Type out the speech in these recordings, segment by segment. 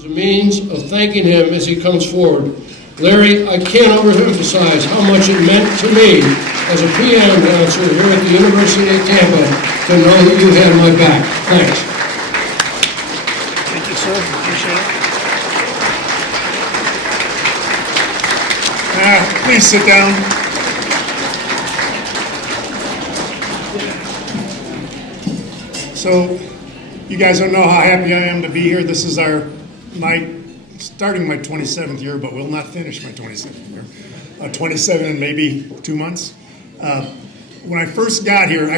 as a means of thanking him as he comes forward. Larry, I can't overemphasize how much it meant to me as a piano dancer here at the University of Tampa to know that you had my back. Thanks. Thank you, sir. Appreciate it. Please sit down. So, you guys don't know how happy I am to be here. This is starting my 27th year, but will not finish my 27th year. 27 in maybe 2 months. When I first got here,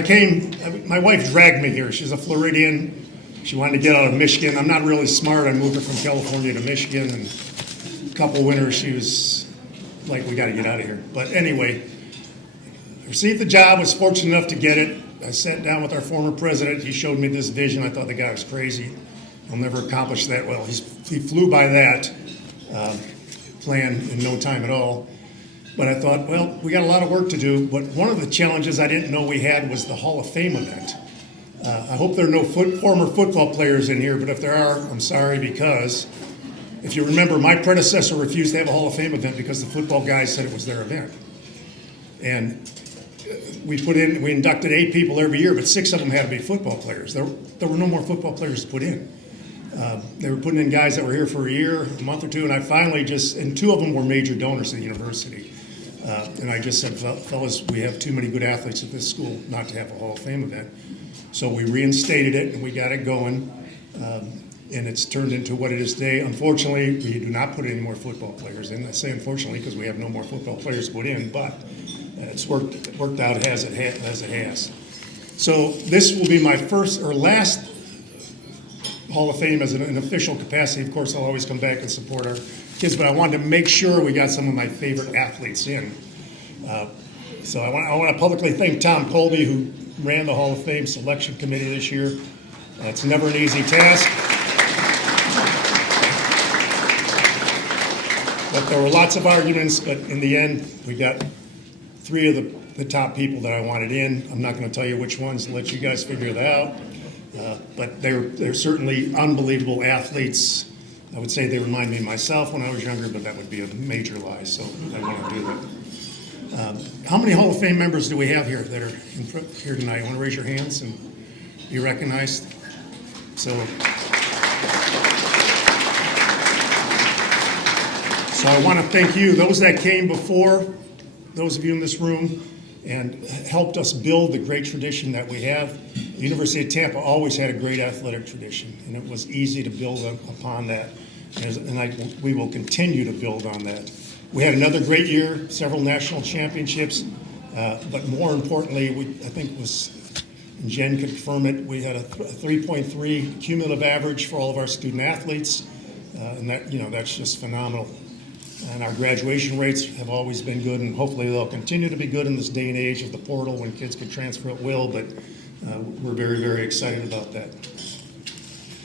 my wife dragged me here. She's a Floridian. She wanted to get out of Michigan. I'm not really smart. I moved her from California to Michigan, and a couple winters she was like, we got to get out of here. But anyway, I received the job, was fortunate enough to get it. I sat down with our former president. He showed me this vision. I thought the guy was crazy. I'll never accomplish that. Well, he flew by that plan in no time at all. But I thought, well, we got a lot of work to do. But one of the challenges I didn't know we had was the Hall of Fame event. I hope there are no former football players in here, but if there are, I'm sorry, because if you remember, my predecessor refused to have a Hall of Fame event because the football guys said it was their event. And we inducted 8 people every year, but 6 of them had to be football players. There were no more football players to put in. They were putting in guys that were here for a year, a month or two, and I finally and 2 of them were major donors at the university. And I just said, fellas, we have too many good athletes at this school not to have a Hall of Fame event. So we reinstated it and we got it going. And it's turned into what it is today. Unfortunately, we do not put any more football players in. I say unfortunately because we have no more football players to put in, but it's worked out as it has. So this will be my first or last Hall of Fame as an official capacity. Of course, I'll always come back and support our kids, but I wanted to make sure we got some of my favorite athletes in. So I want to publicly thank Tom Colby, who ran the Hall of Fame selection committee this year. It's never an easy task. But there were lots of arguments, but in the end, we got 3 of the top people that I wanted in. I'm not going to tell you which ones, let you guys figure that out. But they're certainly unbelievable athletes. I would say they remind me of myself when I was younger, but that would be a major lie, so I want to do that. How many Hall of Fame members do we have here that are here tonight? You want to raise your hands and be recognized? So I want to thank you, those that came before, those of you in this room, and helped us build the great tradition that we have. The University of Tampa always had a great athletic tradition, and it was easy to build upon that, and we will continue to build on that. We had another great year, several national championships, but more importantly, I think and Jen could confirm it, we had a 3.3 cumulative average for all of our student athletes, and that's just phenomenal. And our graduation rates have always been good, and hopefully they'll continue to be good in this day and age of the portal when kids can transfer at will, but we're very, very excited about that.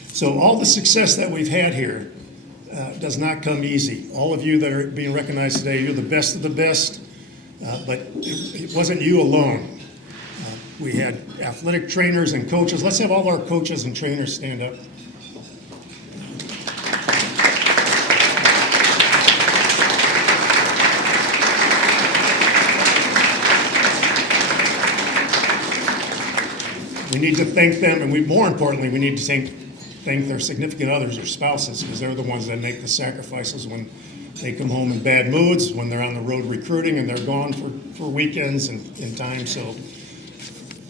So all the success that we've had here does not come easy. All of you that are being recognized today, you're the best of the best, but it wasn't you alone. We had athletic trainers and coaches. Let's have all our coaches and trainers stand up. We need to thank them, and more importantly, we need to thank their significant others, their spouses, because they're the ones that make the sacrifices when they come home in bad moods, when they're on the road recruiting, and they're gone for weekends and in time. So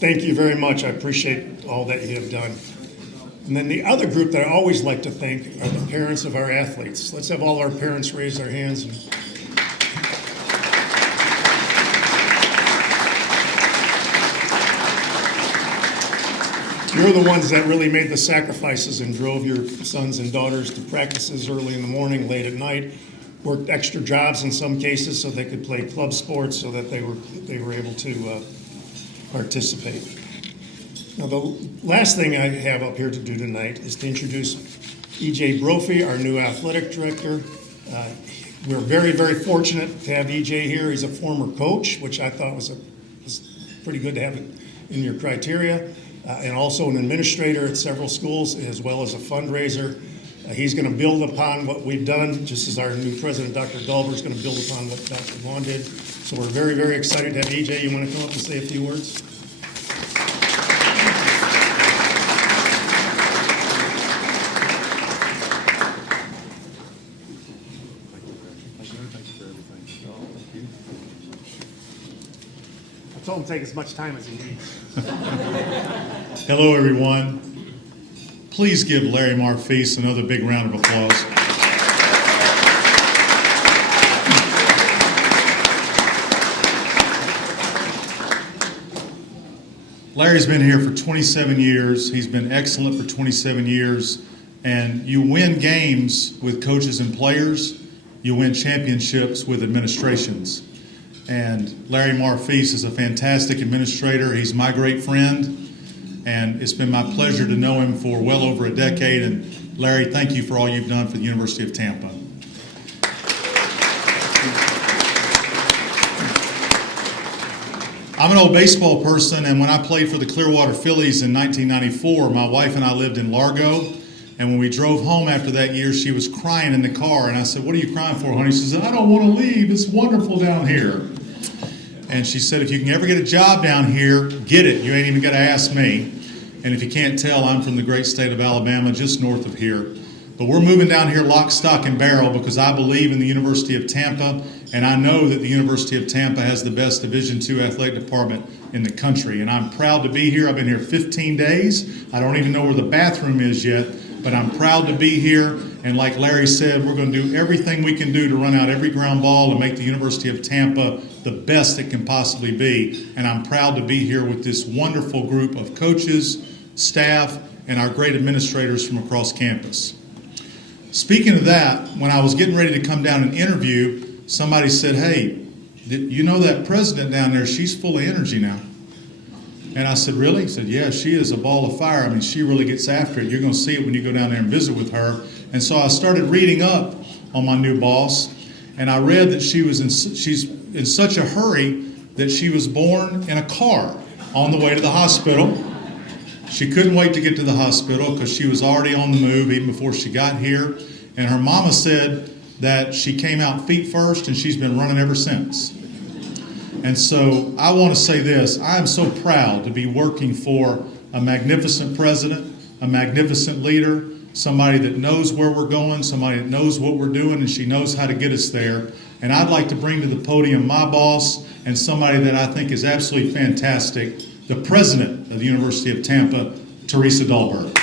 thank you very much. I appreciate all that you have done. And then the other group that I always like to thank are the parents of our athletes. Let's have all our parents raise their hands. You're the ones that really made the sacrifices and drove your sons and daughters to practices early in the morning, late at night, worked extra jobs in some cases so they could play club sports so that they were able to participate. Now, the last thing I have up here to do tonight is to introduce E.J. Brophy, our new athletic director. We're very, very fortunate to have E.J. here. He's a former coach, which I thought was pretty good to have in your criteria. And also an administrator at several schools, as well as a fundraiser. He's going to build upon what we've done, just as our new president, Dr. Dahlberg, is going to build upon what Dr. Vaughn did. So we're very, very excited to have EJ. You want to come up and say a few words? I told him to take as much time as he needs. Hello, everyone. Please give Larry Marfise another big round of applause. Larry's been here for 27 years. He's been excellent for 27 years. And you win games with coaches and players. You win championships with administrations. And Larry Marfise is a fantastic administrator. He's my great friend. And it's been my pleasure to know him for well over a decade. And Larry, thank you for all you've done for the University of Tampa. I'm an old baseball person, and when I played for the Clearwater Phillies in 1994, my wife and I lived in Largo. And when we drove home after that year, she was crying in the car. And I said, "What are you crying for, honey?" She said, "I don't want to leave. It's wonderful down here." And she said, "If you can ever get a job down here, get it. You ain't even got to ask me." And if you can't tell, I'm from the great state of Alabama, just north of here. But we're moving down here lock, stock, and barrel because I believe in the University of Tampa, and I know that the University of Tampa has the best Division II athletic department in the country. And I'm proud to be here. I've been here 15 days. I don't even know where the bathroom is yet, but I'm proud to be here. And like Larry said, we're going to do everything we can do to run out every ground ball and make the University of Tampa the best it can possibly be. And I'm proud to be here with this wonderful group of coaches, staff, and our great administrators from across campus. Speaking of that, when I was getting ready to come down and interview, somebody said, "Hey, you know that president down there, she's full of energy now." And I said, "Really?" He said, "Yeah, she is a ball of fire. I mean, she really gets after it. You're going to see it when you go down there and visit with her." And so I started reading up on my new boss, and I read that she's in such a hurry that she was born in a car on the way to the hospital. She couldn't wait to get to the hospital because she was already on the move even before she got here. And her mama said that she came out feet first and she's been running ever since. And so I want to say this: I am so proud to be working for a magnificent president, a magnificent leader, somebody that knows where we're going, somebody that knows what we're doing, and she knows how to get us there. And I'd like to bring to the podium my boss and somebody that I think is absolutely fantastic, the president of the University of Tampa, Teresa Dahlberg.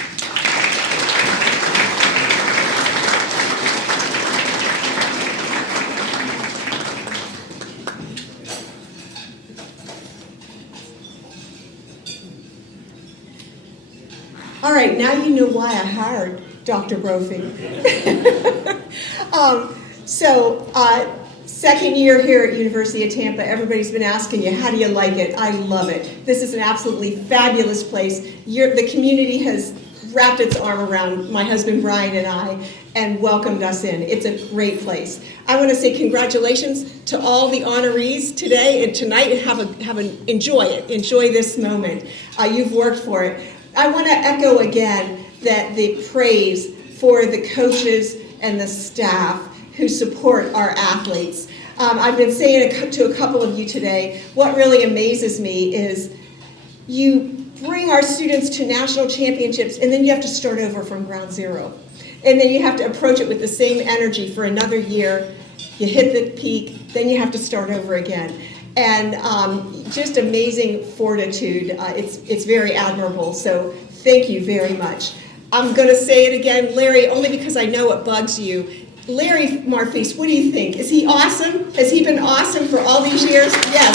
All right, now you know why I hired Dr. Brophy. Second year here at University of Tampa, everybody's been asking you, how do you like it? I love it. This is an absolutely fabulous place. The community has wrapped its arm around my husband Brian and I and welcomed us in. It's a great place. I want to say congratulations to all the honorees today and tonight, and enjoy it. Enjoy this moment. You've worked for it. I want to echo again that the praise for the coaches and the staff who support our athletes. I've been saying to a couple of you today, what really amazes me is you bring our students to national championships and then you have to start over from ground zero. And then you have to approach it with the same energy for another year. You hit the peak, then you have to start over again. And just amazing fortitude. It's very admirable. So thank you very much. I'm going to say it again, Larry, only because I know it bugs you. Larry Marfise, what do you think? Is he awesome? Has he been awesome for all these years? Yes.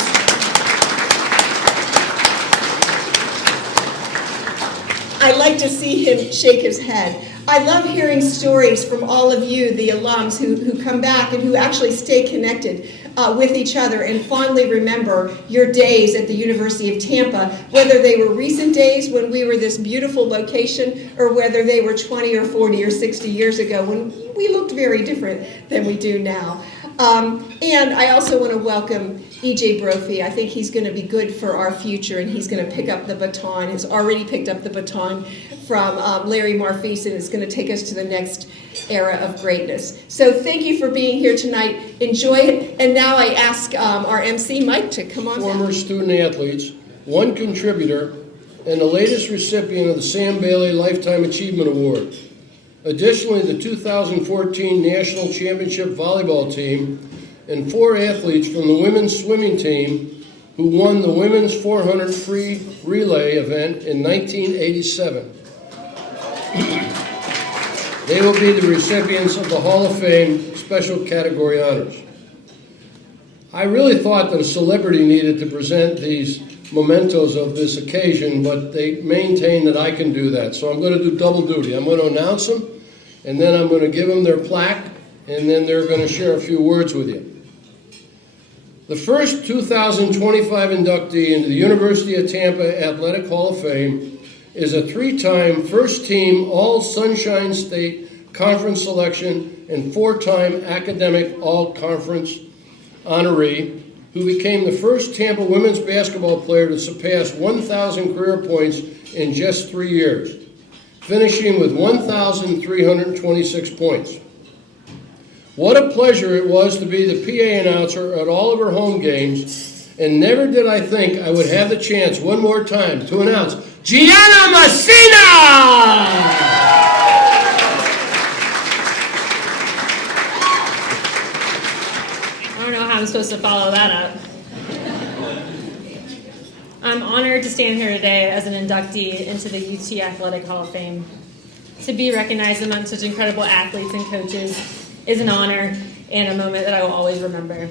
I like to see him shake his head. I love hearing stories from all of you, the alums who come back and who actually stay connected with each other and fondly remember your days at the University of Tampa, whether they were recent days when we were this beautiful location or whether they were 20 or 40 or 60 years ago when we looked very different than we do now. And I also want to welcome EJ Brophy. I think he's going to be good for our future, and he's going to pick up the baton, has already picked up the baton from Larry Marfise, and is going to take us to the next era of greatness. So thank you for being here tonight. Enjoy it. And now I ask our MC, Mike, to come on Former down. student athletes, one contributor, and the latest recipient of the Sam Bailey Lifetime Achievement Award. Additionally, the 2014 National Championship Volleyball team and 4 athletes from the women's swimming team who won the women's 400 free relay event in 1987. They will be the recipients of the Hall of Fame Special Category Honors. I really thought that a celebrity needed to present these mementos of this occasion, but they maintain that I can do that. So I'm going to do double duty. I'm going to announce them, and then I'm going to give them their plaque, and then they're going to share a few words with you. The first 2025 inductee into the University of Tampa Athletic Hall of Fame is a 3-time first-team All-Sunshine State Conference selection and 4-time academic All-Conference honoree, who became the first Tampa women's basketball player to surpass 1,000 career points in just 3 years, finishing with 1,326 points. What a pleasure it was to be the PA announcer at all of her home games, and never did I think I would have the chance one more time to announce Gianna Messina! I'm supposed to follow that up. I'm honored to stand here today as an inductee into the UT Athletic Hall of Fame. To be recognized among such incredible athletes and coaches is an honor and a moment that I will always remember.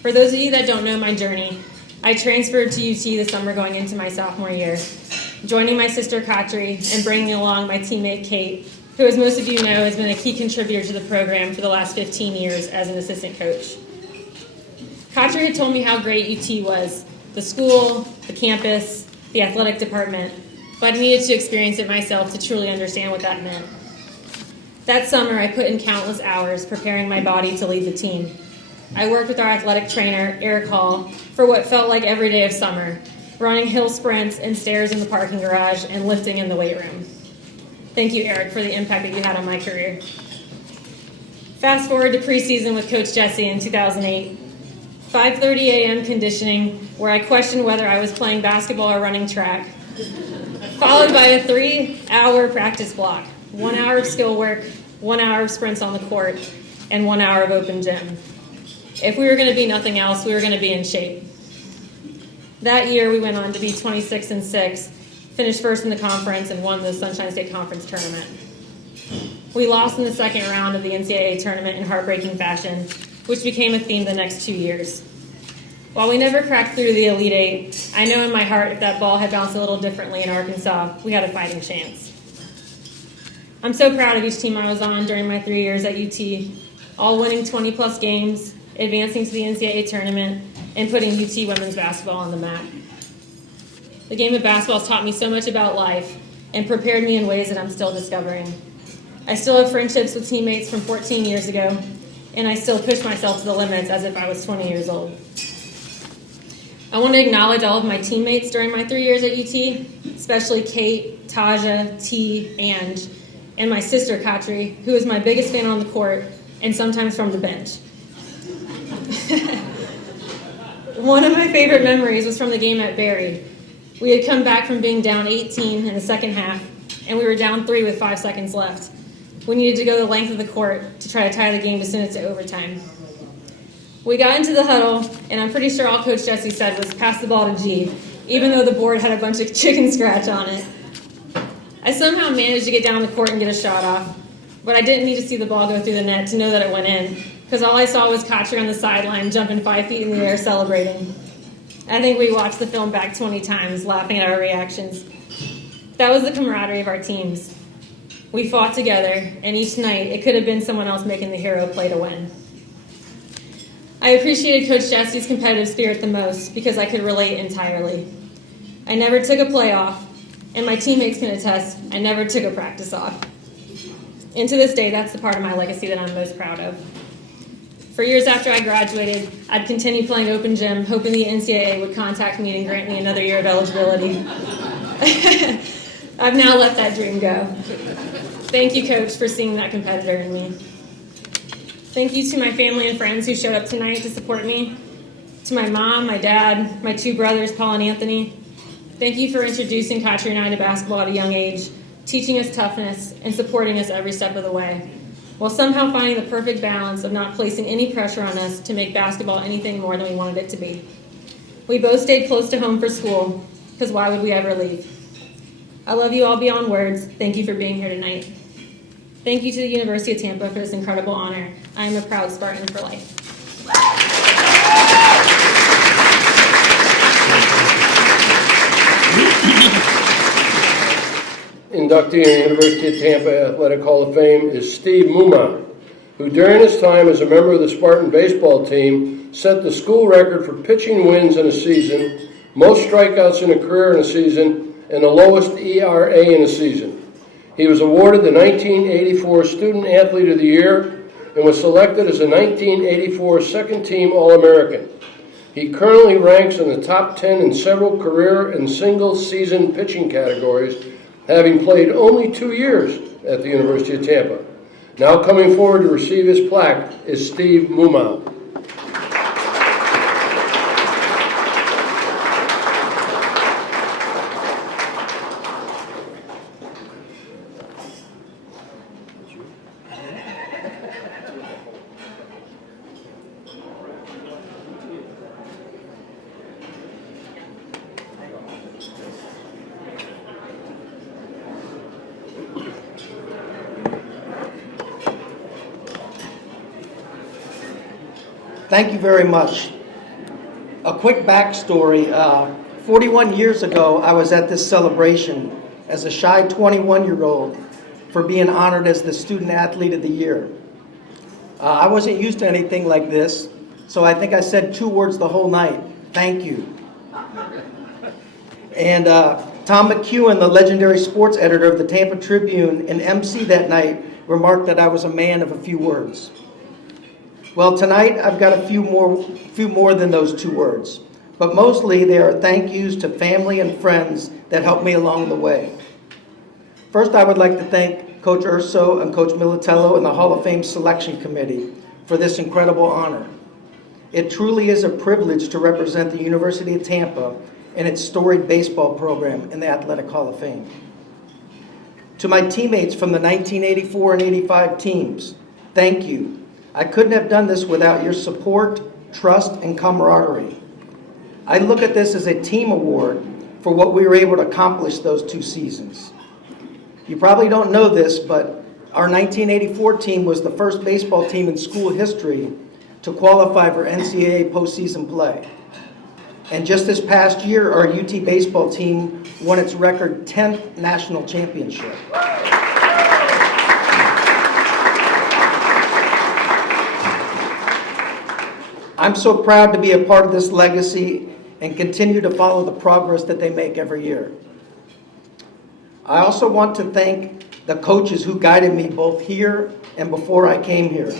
For those of you that don't know my journey, I transferred to UT the summer going into my sophomore year, joining my sister Katri and bringing along my teammate Kate, who, as most of you know, has been a key contributor to the program for the last 15 years as an assistant coach. Katri had told me how great UT was, the school, the campus, the athletic department, but I needed to experience it myself to truly understand what that meant. That summer, I put in countless hours preparing my body to lead the team. I worked with our athletic trainer, Eric Hall, for what felt like every day of summer, running hill sprints and stairs in the parking garage and lifting in the weight room. Thank you, Eric, for the impact that you had on my career. Fast forward to preseason with Coach Jesse in 2008. 5:30 a.m. conditioning, where I questioned whether I was playing basketball or running track, followed by a 3-hour practice block, 1 hour of skill work, 1 hour of sprints on the court, and 1 hour of open gym. If we were going to be nothing else, we were going to be in shape. That year, we went on to be 26-6, finished first in the conference, and won the Sunshine State Conference tournament. We lost in the second round of the NCAA tournament in heartbreaking fashion, which became a theme the next 2 years. While we never cracked through the Elite Eight, I know in my heart if that ball had bounced a little differently in Arkansas, we had a fighting chance. I'm so proud of each team I was on during my 3 years at UT, all winning 20-plus games, advancing to the NCAA tournament, and putting UT women's basketball on the map. The game of basketball has taught me so much about life and prepared me in ways that I'm still discovering. I still have friendships with teammates from 14 years ago, and I still push myself to the limits as if I was 20 years old. I want to acknowledge all of my teammates during my 3 years at UT, especially Kate, Taja, T, and my sister Katri, who is my biggest fan on the court and sometimes from the bench. One of my favorite memories was from the game at Barry. We had come back from being down 18 in the second half, and we were down 3 with 5 seconds left. We needed to go the length of the court to try to tie the game to send it to overtime. We got into the huddle, and I'm pretty sure all Coach Jesse said was pass the ball to G, even though the board had a bunch of chicken scratch on it. I somehow managed to get down the court and get a shot off, but I didn't need to see the ball go through the net to know that it went in, because all I saw was Katri on the sideline jumping 5 feet in the air celebrating. I think we watched the film back 20 times, laughing at our reactions. That was the camaraderie of our teams. We fought together, and each night it could have been someone else making the hero play to win. I appreciated Coach Jesse's competitive spirit the most because I could relate entirely. I never took a play off, and my teammates can attest, I never took a practice off. And to this day, that's the part of my legacy that I'm most proud of. For years after I graduated, I'd continue playing open gym, hoping the NCAA would contact me and grant me another year of eligibility. I've now let that dream go. Thank you, Coach, for seeing that competitor in me. Thank you to my family and friends who showed up tonight to support me. To my mom, my dad, my two brothers, Paul and Anthony. Thank you for introducing Katri and I to basketball at a young age, teaching us toughness, and supporting us every step of the way, while somehow finding the perfect balance of not placing any pressure on us to make basketball anything more than we wanted it to be. We both stayed close to home for school, because why would we ever leave? I love you all beyond words. Thank you for being here tonight. Thank you to the University of Tampa for this incredible honor. I am a proud Spartan for life. Inductee in the University of Tampa Athletic Hall of Fame is Steve Mumaw, who during his time as a member of the Spartan baseball team set the school record for pitching wins in a season, most strikeouts in a career in a season, and the lowest ERA in a season. He was awarded the 1984 Student Athlete of the Year and was selected as a 1984 Second-Team All-American. He currently ranks in the top 10 in several career and single-season pitching categories, having played only 2 years at the University of Tampa. Now coming forward to receive his plaque is Steve Mumaw. Thank you very much. A quick backstory. 41 years ago, I was at this celebration as a shy 21-year-old for being honored as the Student Athlete of the Year. I wasn't used to anything like this, so I think I said 2 words the whole night: thank you. And Tom McEwen, the legendary sports editor of the Tampa Tribune and MC that night, remarked that I was a man of a few words. Well, tonight I've got a few more than those 2 words, but mostly they are thank yous to family and friends that helped me along the way. First, I would like to thank Coach Urso and Coach Militello and the Hall of Fame Selection Committee for this incredible honor. It truly is a privilege to represent the University of Tampa and its storied baseball program in the Athletic Hall of Fame. To my teammates from the 1984 and 85 teams, thank you. I couldn't have done this without your support, trust, and camaraderie. I look at this as a team award for what we were able to accomplish those 2 seasons. You probably don't know this, but our 1984 team was the first baseball team in school history to qualify for NCAA postseason play. And just this past year, our UT baseball team won its record 10th national championship. I'm so proud to be a part of this legacy and continue to follow the progress that they make every year. I also want to thank the coaches who guided me both here and before I came here.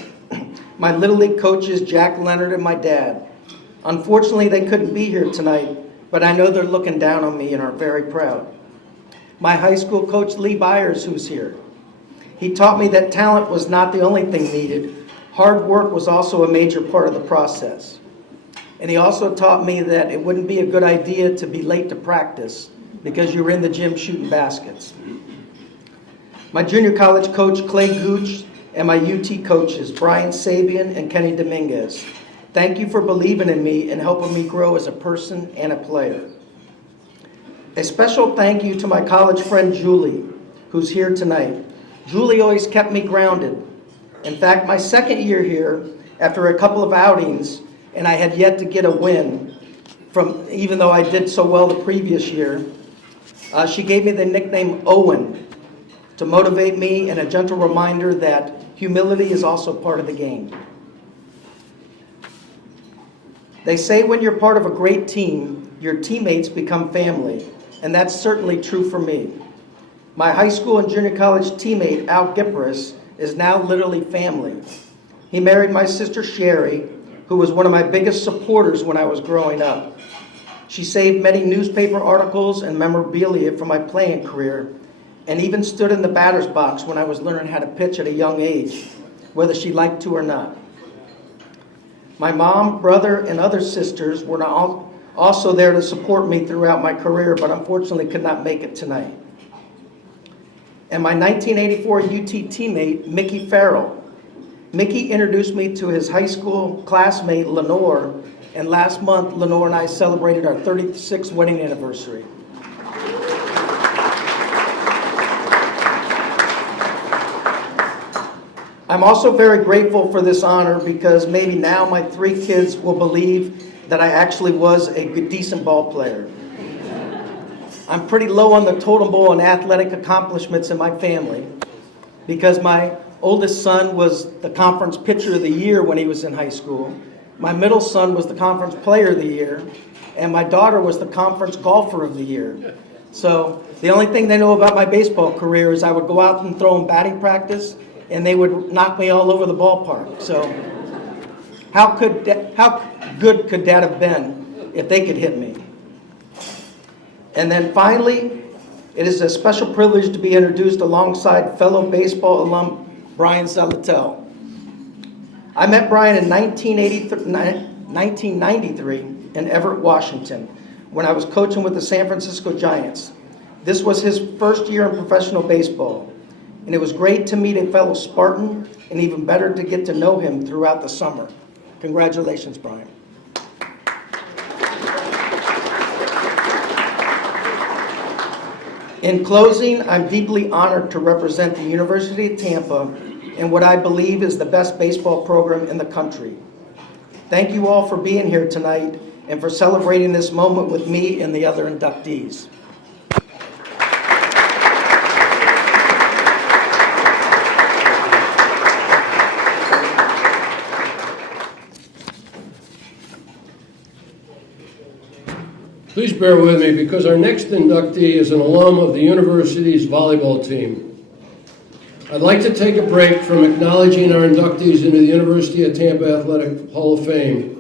My Little League coaches, Jack Leonard and my dad. Unfortunately, they couldn't be here tonight, but I know they're looking down on me and are very proud. My high school coach, Lee Byers, who's here. He taught me that talent was not the only thing needed. Hard work was also a major part of the process. And he also taught me that it wouldn't be a good idea to be late to practice because you were in the gym shooting baskets. My junior college coach, Clay Gooch, and my UT coaches, Brian Sabian and Kenny Dominguez. Thank you for believing in me and helping me grow as a person and a player. A special thank you to my college friend, Julie, who's here tonight. Julie always kept me grounded. In fact, my second year here, after a couple of outings, and I had yet to get a win, even though I did so well the previous year, she gave me the nickname Owen to motivate me and a gentle reminder that humility is also part of the game. They say when you're part of a great team, your teammates become family, and that's certainly true for me. My high school and junior college teammate, Al Gipperis, is now literally family. He married my sister Sherry, who was one of my biggest supporters when I was growing up. She saved many newspaper articles and memorabilia from my playing career, and even stood in the batter's box when I was learning how to pitch at a young age, whether she liked to or not. My mom, brother, and other sisters were also there to support me throughout my career, but unfortunately could not make it tonight. And my 1984 UT teammate, Mickey Farrell. Mickey introduced me to his high school classmate, Lenore, and last month, Lenore and I celebrated our 36th wedding anniversary. I'm also very grateful for this honor because maybe now my 3 kids will believe that I actually was a good, decent ball player. I'm pretty low on the totem pole in athletic accomplishments in my family because my oldest son was the conference pitcher of the year when he was in high school. My middle son was the conference player of the year, and my daughter was the conference golfer of the year. So the only thing they know about my baseball career is I would go out and throw in batting practice, and they would knock me all over the ballpark. So how good could that have been if they could hit me? And then finally, it is a special privilege to be introduced alongside fellow baseball alum Brian Zaletel. I met Brian in 1993 in Everett, Washington, when I was coaching with the San Francisco Giants. This was his first year in professional baseball, and it was great to meet a fellow Spartan, and even better to get to know him throughout the summer. Congratulations, Brian. In closing, I'm deeply honored to represent the University of Tampa in what I believe is the best baseball program in the country. Thank you all for being here tonight and for celebrating this moment with me and the other inductees. Please bear with me because our next inductee is an alum of the university's volleyball team. I'd like to take a break from acknowledging our inductees into the University of Tampa Athletic Hall of Fame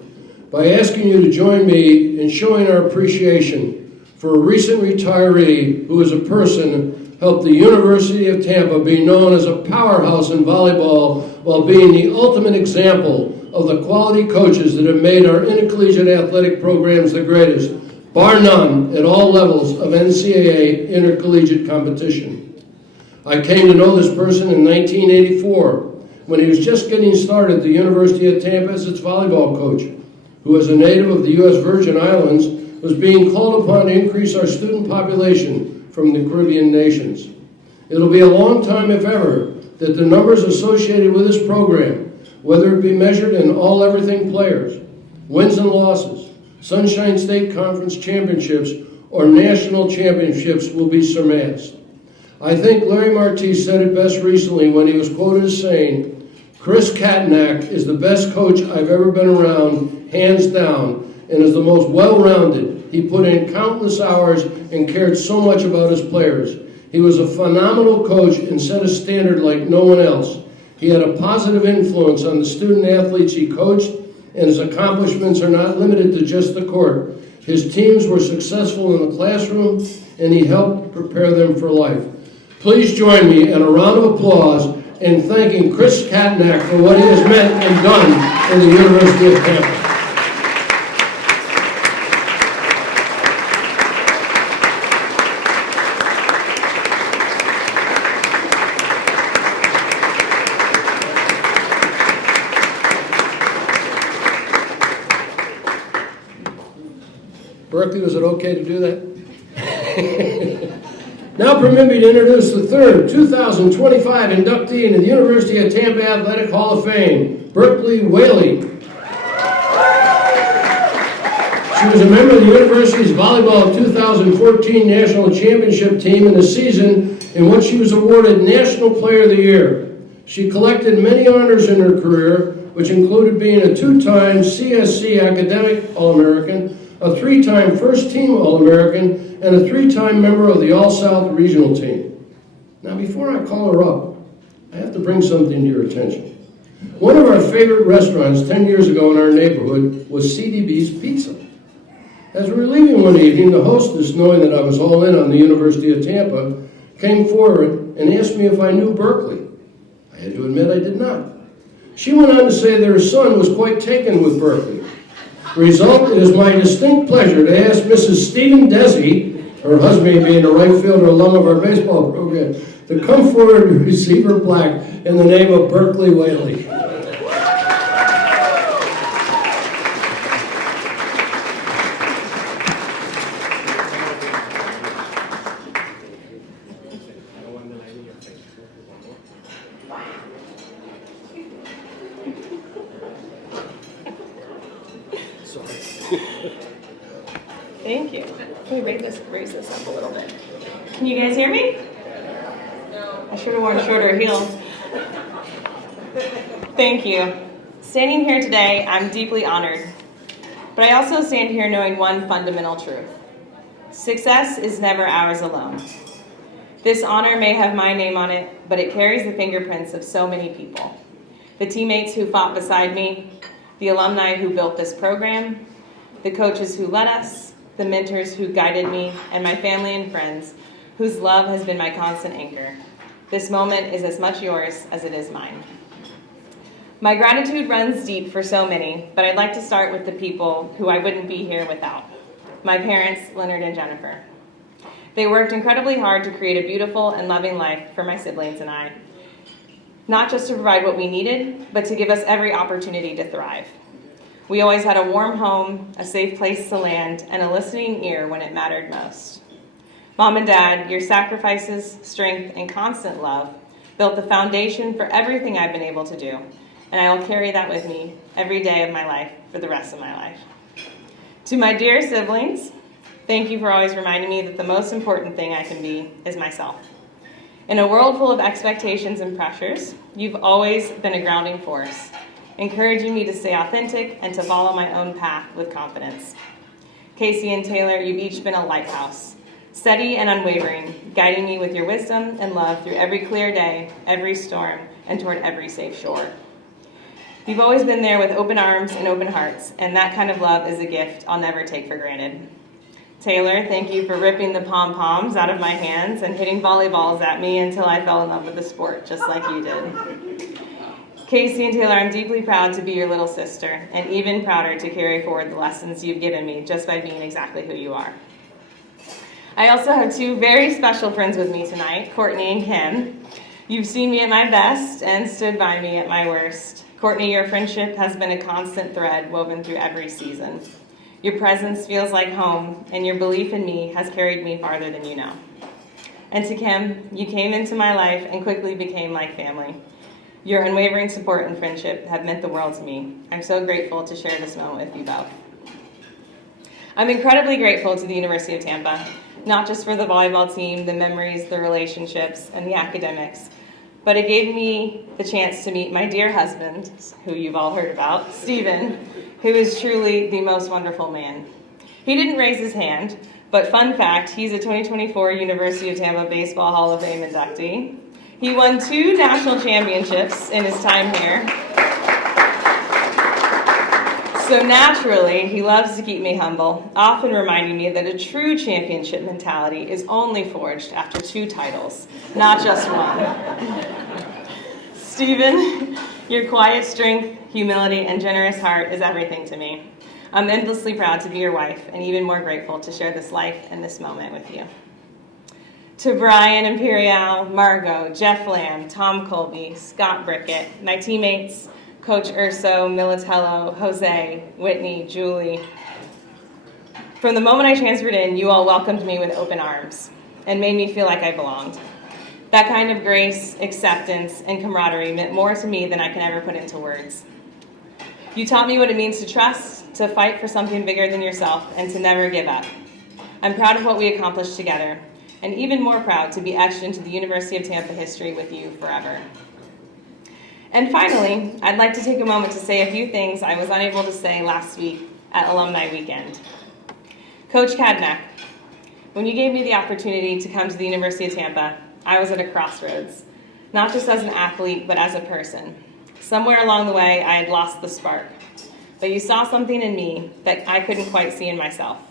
by asking you to join me in showing our appreciation for a recent retiree who as a person helped the University of Tampa be known as a powerhouse in volleyball while being the ultimate example of the quality coaches that have made our intercollegiate athletic programs the greatest, bar none, at all levels of NCAA intercollegiate competition. I came to know this person in 1984 when he was just getting started at the University of Tampa as its volleyball coach, who as a native of the U.S. Virgin Islands was being called upon to increase our student population from the Caribbean nations. It'll be a long time, if ever, that the numbers associated with this program, whether it be measured in all-everything players, wins and losses, Sunshine State Conference championships, or national championships, will be surpassed. I think Larry Marfise said it best recently when he was quoted as saying, "Chris Katnack is the best coach I've ever been around, hands down, and is the most well-rounded. He put in countless hours and cared so much about his players. He was a phenomenal coach and set a standard like no one else. He had a positive influence on the student athletes he coached, and his accomplishments are not limited to just the court. His teams were successful in the classroom, and he helped prepare them for life." Please join me in a round of applause in thanking Chris Katnack for what he has meant and done in the University of Tampa. Berkley, was it okay to do that? Now permit me to introduce the third 2025 inductee into the University of Tampa Athletic Hall of Fame, Berkley Whaley. She was a member of the university's volleyball 2014 national championship team in the season in which she was awarded National Player of the Year. She collected many honors in her career, which included being a 2-time CSC Academic All-American, a 3-time first-team All-American, and a 3-time member of the All-South Regional Team. Now, before I call her up, I have to bring something to your attention. One of our favorite restaurants 10 years ago in our neighborhood was CDB's Pizza. As we were leaving one evening, the hostess, knowing that I was all in on the University of Tampa, came forward and asked me if I knew Berkley. I had to admit I did not. She went on to say that her son was quite taken with Berkley. Result, it is my distinct pleasure to ask Mrs. Stephen Desi, her husband being a right fielder alum of our baseball program, to come forward to receive her plaque in the name of Berkley Whaley. Thank you. Let me raise this up a little bit. Can you guys hear me? No. I should have worn shorter heels. Thank you. Standing here today, I'm deeply honored. But I also stand here knowing one fundamental truth. Success is never ours alone. This honor may have my name on it, but it carries the fingerprints of so many people. The teammates who fought beside me, the alumni who built this program, the coaches who led us, the mentors who guided me, and my family and friends, whose love has been my constant anchor. This moment is as much yours as it is mine. My gratitude runs deep for so many, but I'd like to start with the people who I wouldn't be here without. My parents, Leonard and Jennifer. They worked incredibly hard to create a beautiful and loving life for my siblings and I. Not just to provide what we needed, but to give us every opportunity to thrive. We always had a warm home, a safe place to land, and a listening ear when it mattered most. Mom and Dad, your sacrifices, strength, and constant love built the foundation for everything I've been able to do, and I will carry that with me every day of my life for the rest of my life. To my dear siblings, thank you for always reminding me that the most important thing I can be is myself. In a world full of expectations and pressures, you've always been a grounding force, encouraging me to stay authentic and to follow my own path with confidence. Casey and Taylor, you've each been a lighthouse, steady and unwavering, guiding me with your wisdom and love through every clear day, every storm, and toward every safe shore. You've always been there with open arms and open hearts, and that kind of love is a gift I'll never take for granted. Taylor, thank you for ripping the pom-poms out of my hands and hitting volleyballs at me until I fell in love with the sport, just like you did. Casey and Taylor, I'm deeply proud to be your little sister, and even prouder to carry forward the lessons you've given me just by being exactly who you are. I also have two very special friends with me tonight, Courtney and Kim. You've seen me at my best and stood by me at my worst. Courtney, your friendship has been a constant thread woven through every season. Your presence feels like home, and your belief in me has carried me farther than you know. And to Kim, you came into my life and quickly became like family. Your unwavering support and friendship have meant the world to me. I'm so grateful to share this moment with you both. I'm incredibly grateful to the University of Tampa, not just for the volleyball team, the memories, the relationships, and the academics, but it gave me the chance to meet my dear husband, who you've all heard about, Stephen, who is truly the most wonderful man. He didn't raise his hand, but fun fact, he's a 2024 University of Tampa Baseball Hall of Fame inductee. He won 2 national championships in his time here. So naturally, he loves to keep me humble, often reminding me that a true championship mentality is only forged after 2 titles, not just one. Stephen, your quiet strength, humility, and generous heart is everything to me. I'm endlessly proud to be your wife and even more grateful to share this life and this moment with you. To Brian Imperial, Margot, Jeff Lamb, Tom Colby, Scott Brickett, my teammates, Coach Urso, Militello, Jose, Whitney, Julie. From the moment I transferred in, you all welcomed me with open arms and made me feel like I belonged. That kind of grace, acceptance, and camaraderie meant more to me than I can ever put into words. You taught me what it means to trust, to fight for something bigger than yourself, and to never give up. I'm proud of what we accomplished together, and even more proud to be etched into the University of Tampa history with you forever. And finally, I'd like to take a moment to say a few things I was unable to say last week at Alumni Weekend. Coach Cadnack, when you gave me the opportunity to come to the University of Tampa, I was at a crossroads, not just as an athlete, but as a person. Somewhere along the way, I had lost the spark, but you saw something in me that I couldn't quite see in myself.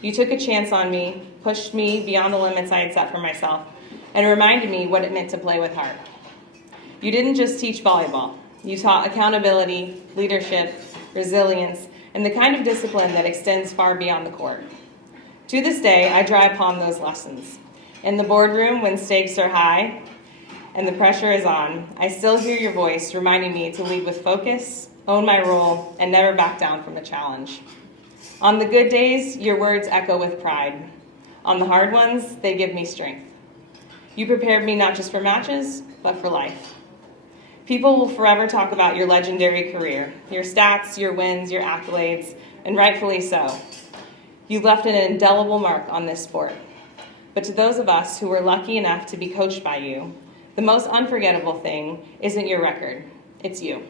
You took a chance on me, pushed me beyond the limits I had set for myself, and reminded me what it meant to play with heart. You didn't just teach volleyball. You taught accountability, leadership, resilience, and the kind of discipline that extends far beyond the court. To this day, I draw upon those lessons. In the boardroom, when stakes are high and the pressure is on, I still hear your voice reminding me to lead with focus, own my role, and never back down from a challenge. On the good days, your words echo with pride. On the hard ones, they give me strength. You prepared me not just for matches, but for life. People will forever talk about your legendary career, your stats, your wins, your accolades, and rightfully so. You left an indelible mark on this sport. But to those of us who were lucky enough to be coached by you, the most unforgettable thing isn't your record, it's you.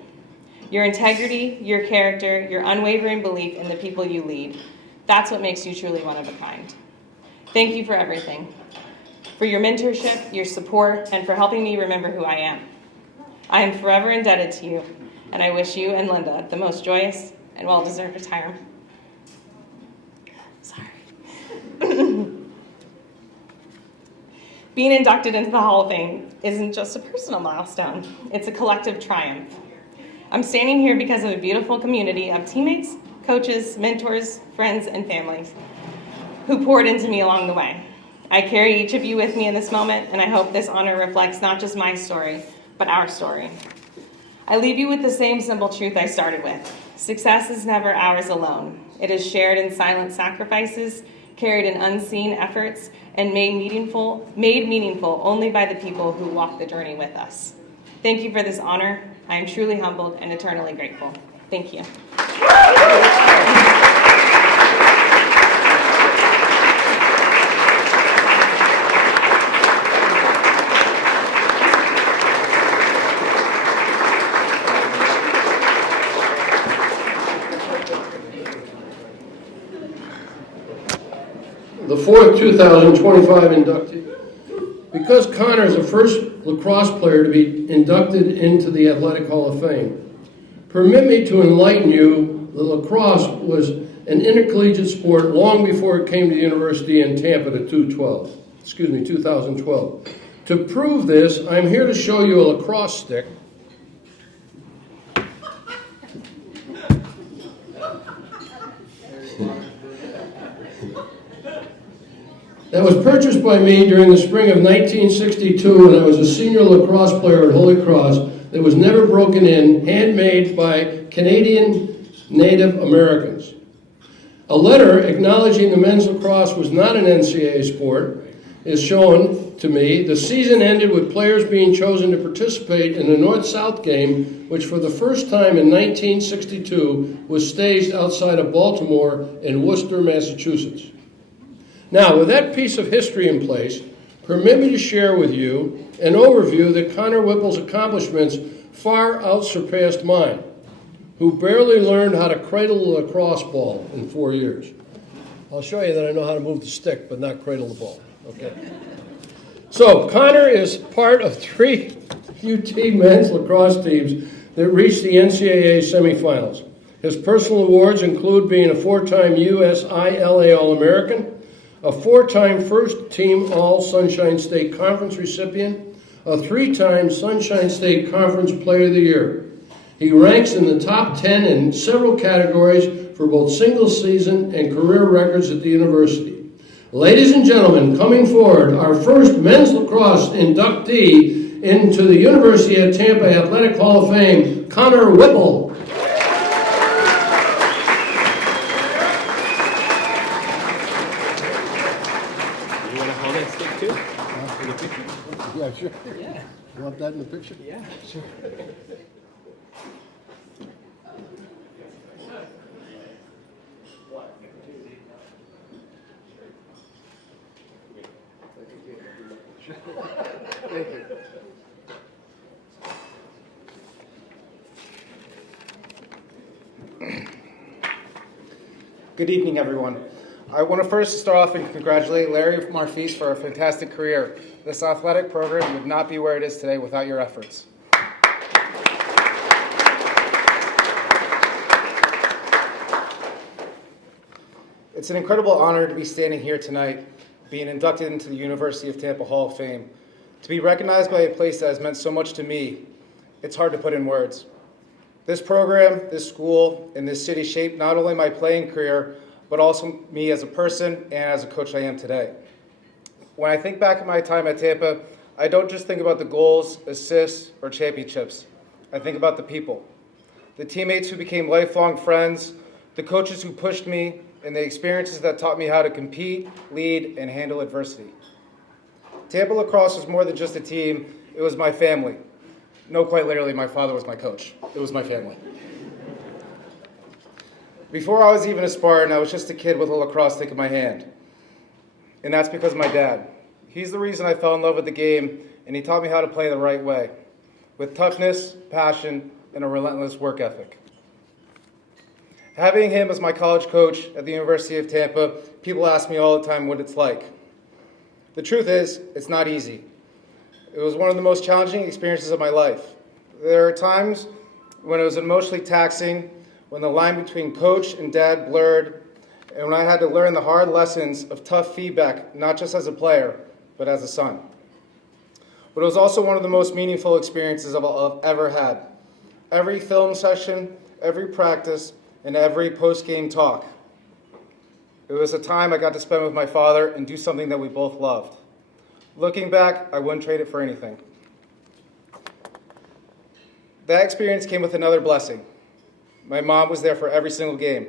Your integrity, your character, your unwavering belief in the people you lead. That's what makes you truly one of a kind. Thank you for everything. For your mentorship, your support, and for helping me remember who I am. I am forever indebted to you, and I wish you and Linda the most joyous and well-deserved retirement. Sorry. Being inducted into the Hall of Fame isn't just a personal milestone, it's a collective triumph. I'm standing here because of a beautiful community of teammates, coaches, mentors, friends, and families who poured into me along the way. I carry each of you with me in this moment, and I hope this honor reflects not just my story, but our story. I leave you with the same simple truth I started with. Success is never ours alone. It is shared in silent sacrifices, carried in unseen efforts, and made meaningful only by the people who walk the journey with us. Thank you for this honor. I am truly humbled and eternally grateful. Thank you. The fourth 2025 inductee. Because Conor is the first lacrosse player to be inducted into the Athletic Hall of Fame, permit me to enlighten you that lacrosse was an intercollegiate sport long before it came to the University in Tampa to 2012. To prove this, I'm here to show you a lacrosse stick that was purchased by me during the spring of 1962 when I was a senior lacrosse player at Holy Cross that was never broken in, handmade by Canadian Native Americans. A letter acknowledging the men's lacrosse was not an NCAA sport is shown to me. The season ended with players being chosen to participate in the North-South game, which for the first time in 1962 was staged outside of Baltimore in Worcester, Massachusetts. Now, with that piece of history in place, permit me to share with you an overview that Conor Whipple's accomplishments far outsurpassed mine, who barely learned how to cradle a lacrosse ball in 4 years. I'll show you that I know how to move the stick, but not cradle the ball, okay? So, Conor is part of 3 UT men's lacrosse teams that reached the NCAA semifinals. His personal awards include being a 4-time USILA All-American, a 4-time first-team All-Sunshine State Conference recipient, a 3-time Sunshine State Conference Player of the Year. He ranks in the top 10 in several categories for both single-season and career records at the university. Ladies and gentlemen, coming forward, our first men's lacrosse inductee into the University of Tampa Athletic Hall of Fame, Conor Whipple. Yeah, sure. Yeah. You want that in the picture? Yeah, sure. Thank you. Good evening, everyone. I want to first start off and congratulate Larry Marfise for a fantastic career. This athletic program would not be where it is today without your efforts. It's an incredible honor to be standing here tonight, being inducted into the University of Tampa Hall of Fame. To be recognized by a place that has meant so much to me, it's hard to put in words. This program, this school, and this city shaped not only my playing career, but also me as a person and as a coach I am today. When I think back at my time at Tampa, I don't just think about the goals, assists, or championships. I think about the people. The teammates who became lifelong friends, the coaches who pushed me, and the experiences that taught me how to compete, lead, and handle adversity. Tampa lacrosse was more than just a team, it was my family. No, quite literally, my father was my coach. It was my family. Before I was even a Spartan, I was just a kid with a lacrosse stick in my hand. And that's because of my dad. He's the reason I fell in love with the game, and he taught me how to play the right way, with toughness, passion, and a relentless work ethic. Having him as my college coach at the University of Tampa, people ask me all the time what it's like. The truth is, it's not easy. It was one of the most challenging experiences of my life. There are times when it was emotionally taxing, when the line between coach and dad blurred, and when I had to learn the hard lessons of tough feedback, not just as a player, but as a son. But it was also one of the most meaningful experiences I've ever had. Every film session, every practice, and every post-game talk. It was a time I got to spend with my father and do something that we both loved. Looking back, I wouldn't trade it for anything. That experience came with another blessing. My mom was there for every single game.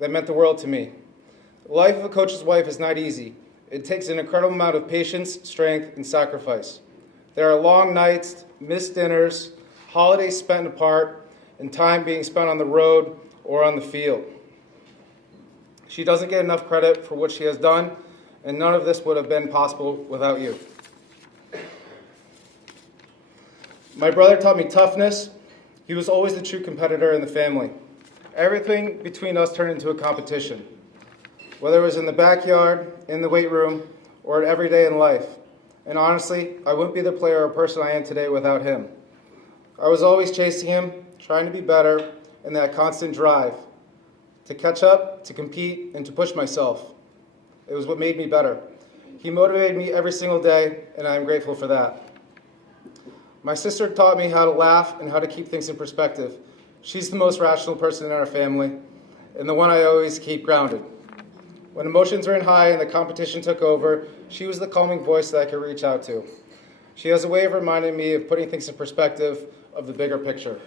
That meant the world to me. The life of a coach's wife is not easy. It takes an incredible amount of patience, strength, and sacrifice. There are long nights, missed dinners, holidays spent apart, and time being spent on the road or on the field. She doesn't get enough credit for what she has done, and none of this would have been possible without you. My brother taught me toughness. He was always the true competitor in the family. Everything between us turned into a competition, whether it was in the backyard, in the weight room, or every day in life. And honestly, I wouldn't be the player or person I am today without him. I was always chasing him, trying to be better, and that constant drive to catch up, to compete, and to push myself. It was what made me better. He motivated me every single day, and I am grateful for that. My sister taught me how to laugh and how to keep things in perspective. She's the most rational person in our family, and the one I always keep grounded. When emotions ran high and the competition took over, she was the calming voice that I could reach out to. She has a way of reminding me of putting things in perspective of the bigger picture.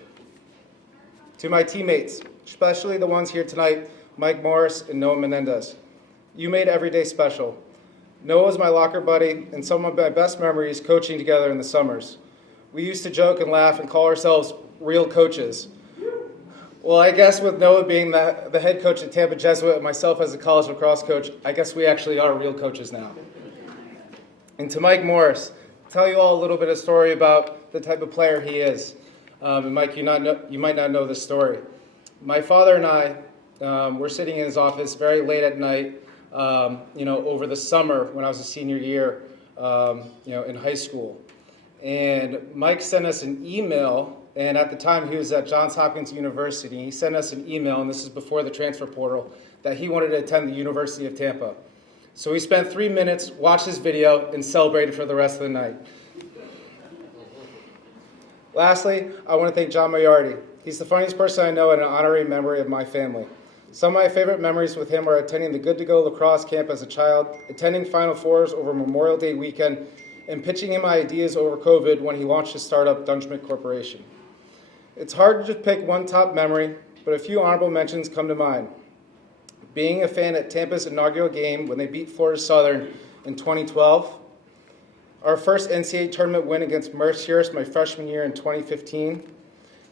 To my teammates, especially the ones here tonight, Mike Morris and Noah Menendez, you made every day special. Noah was my locker buddy and some of my best memories coaching together in the summers. We used to joke and laugh and call ourselves real coaches. Well, I guess with Noah being the head coach at Tampa Jesuit and myself as a college lacrosse coach, I guess we actually are real coaches now. And to Mike Morris, tell you all a little bit of story about the type of player he is. And Mike, you might not know this story. My father and I were sitting in his office very late at night, over the summer when I was a senior year, in high school. And Mike sent us an email, and at the time he was at Johns Hopkins University. He sent us an email, and this is before the transfer portal, that he wanted to attend the University of Tampa. So we spent 3 minutes, watched his video, and celebrated for the rest of the night. Lastly, I want to thank John Maiardi. He's the funniest person I know and an honorary memory of my family. Some of my favorite memories with him are attending the Good to Go lacrosse camp as a child, attending Final Fours over Memorial Day weekend, and pitching him ideas over COVID when he launched his startup, Dungeon Corporation. It's hard to just pick one top memory, but a few honorable mentions come to mind. Being a fan at Tampa's inaugural game when they beat Florida Southern in 2012, our first NCAA tournament win against Mercyhurst my freshman year in 2015,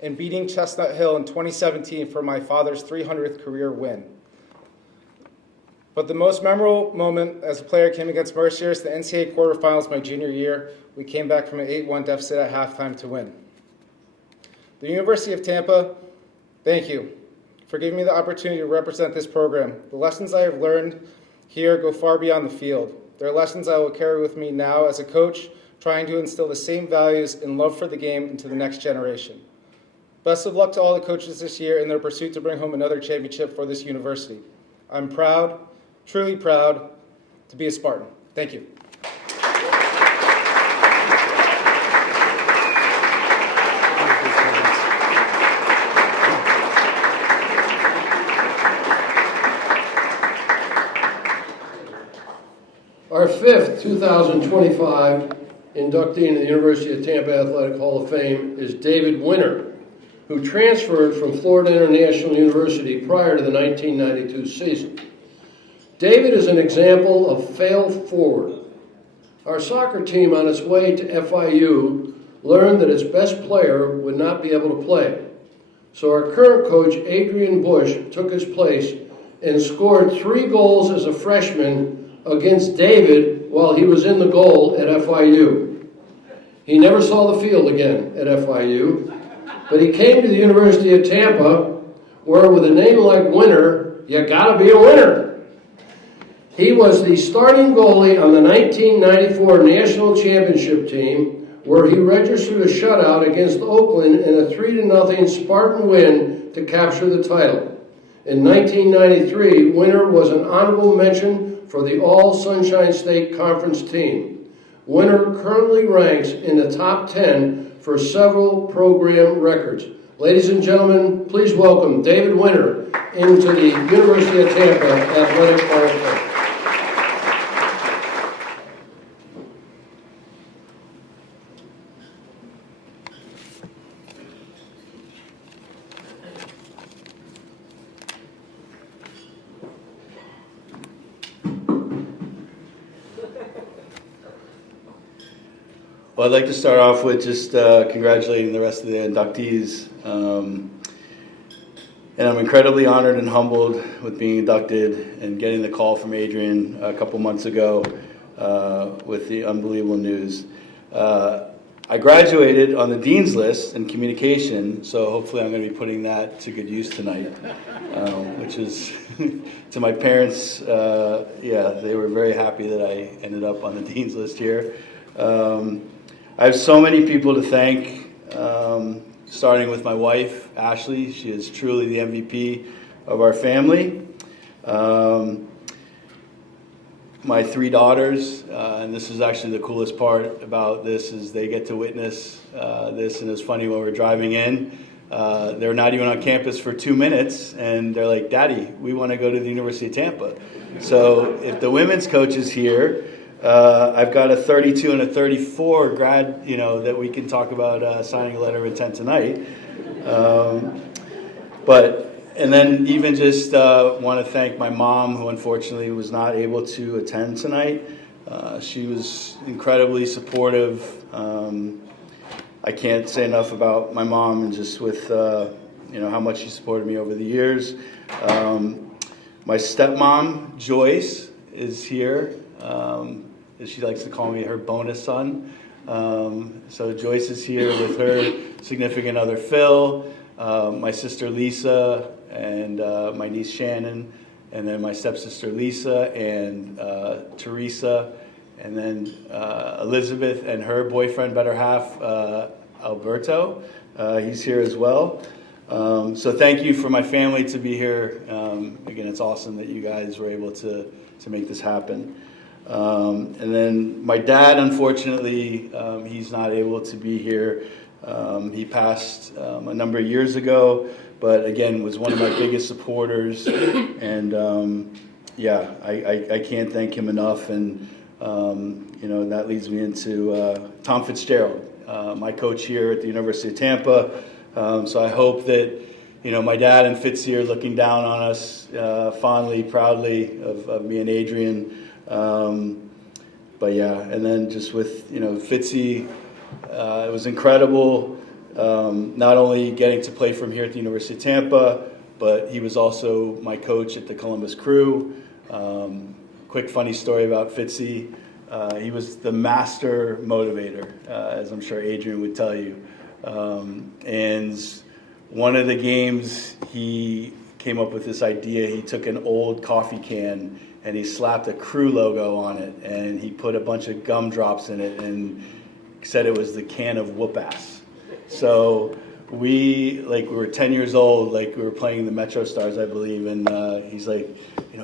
and beating Chestnut Hill in 2017 for my father's 300th career win. But the most memorable moment as a player came against Mercyhurst, the NCAA quarterfinals my junior year. We came back from an 8-1 deficit at halftime to win. The University of Tampa, thank you for giving me the opportunity to represent this program. The lessons I have learned here go far beyond the field. They're lessons I will carry with me now as a coach, trying to instill the same values and love for the game into the next generation. Best of luck to all the coaches this year in their pursuit to bring home another championship for this university. I'm proud, truly proud, to be a Spartan. Thank you. fifth 2025 inductee into the University of Tampa Athletic Hall of Fame is David Winter, who transferred from Florida International University prior to the 1992 season. David is an example of fail forward. Our soccer team on its way to FIU learned that its best player would not be able to play. So our current coach, Adrian Bush, took his place and scored 3 goals as a freshman against David while he was in the goal at FIU. He never saw the field again at FIU, but he came to the University of Tampa, where with a name like Winter, you gotta be a winner. He was the starting goalie on the 1994 National Championship team, where he registered a shutout against Oakland in a 3-0 Spartan win to capture the title. In 1993, Winter was an honorable mention for the All-Sunshine State Conference team. Winter currently ranks in the top 10 for several program records. Ladies and gentlemen, please welcome David Winter into the University of Tampa Athletic Hall of Fame. Well, I'd like to start off with just congratulating the rest of the inductees. And I'm incredibly honored and humbled with being inducted and getting the call from Adrian a couple months ago with the unbelievable news. I graduated on the Dean's List in communication, so hopefully I'm going to be putting that to good use tonight, which is, to my parents, they were very happy that I ended up on the Dean's List here. I have so many people to thank, starting with my wife, Ashley. She is truly the MVP of our family. My 3 daughters, and this is actually the coolest part about this, is they get to witness this, and it's funny when we're driving in. They're not even on campus for 2 minutes, and they're like, "Daddy, we want to go to the University of Tampa." So if the women's coach is here, I've got a 32 and a 34 grad, that we can talk about signing a letter of intent tonight. And then even just want to thank my mom, who unfortunately was not able to attend tonight. She was incredibly supportive. I can't say enough about my mom, and just with how much she supported me over the years. My stepmom, Joyce, is here. She likes to call me her bonus son. So Joyce is here with her significant other, Phil, my sister Lisa, and my niece Shannon, and then my stepsister Lisa, and Teresa, and then Elizabeth and her boyfriend, better half, Alberto. He's here as well. So thank you for my family to be here. Again, it's awesome that you guys were able to make this happen. And then my dad, unfortunately, he's not able to be here. He passed a number of years ago, but again, was one of my biggest supporters. And I can't thank him enough. And that leads me into Tom Fitzgerald, my coach here at the University of Tampa. So I hope that my dad and Fitzy are looking down on us fondly, proudly of me and Adrian. And then just with, Fitzy, it was incredible, not only getting to play from here at the University of Tampa, but he was also my coach at the Columbus Crew. Quick funny story about Fitzy. He was the master motivator, as I'm sure Adrian would tell you. And one of the games, he came up with this idea. He took an old coffee can and he slapped a Crew logo on it, and he put a bunch of gumdrops in it and said it was the can of whoop-ass. So we were 10 years old, we were playing the Metro Stars, I believe, and he's like,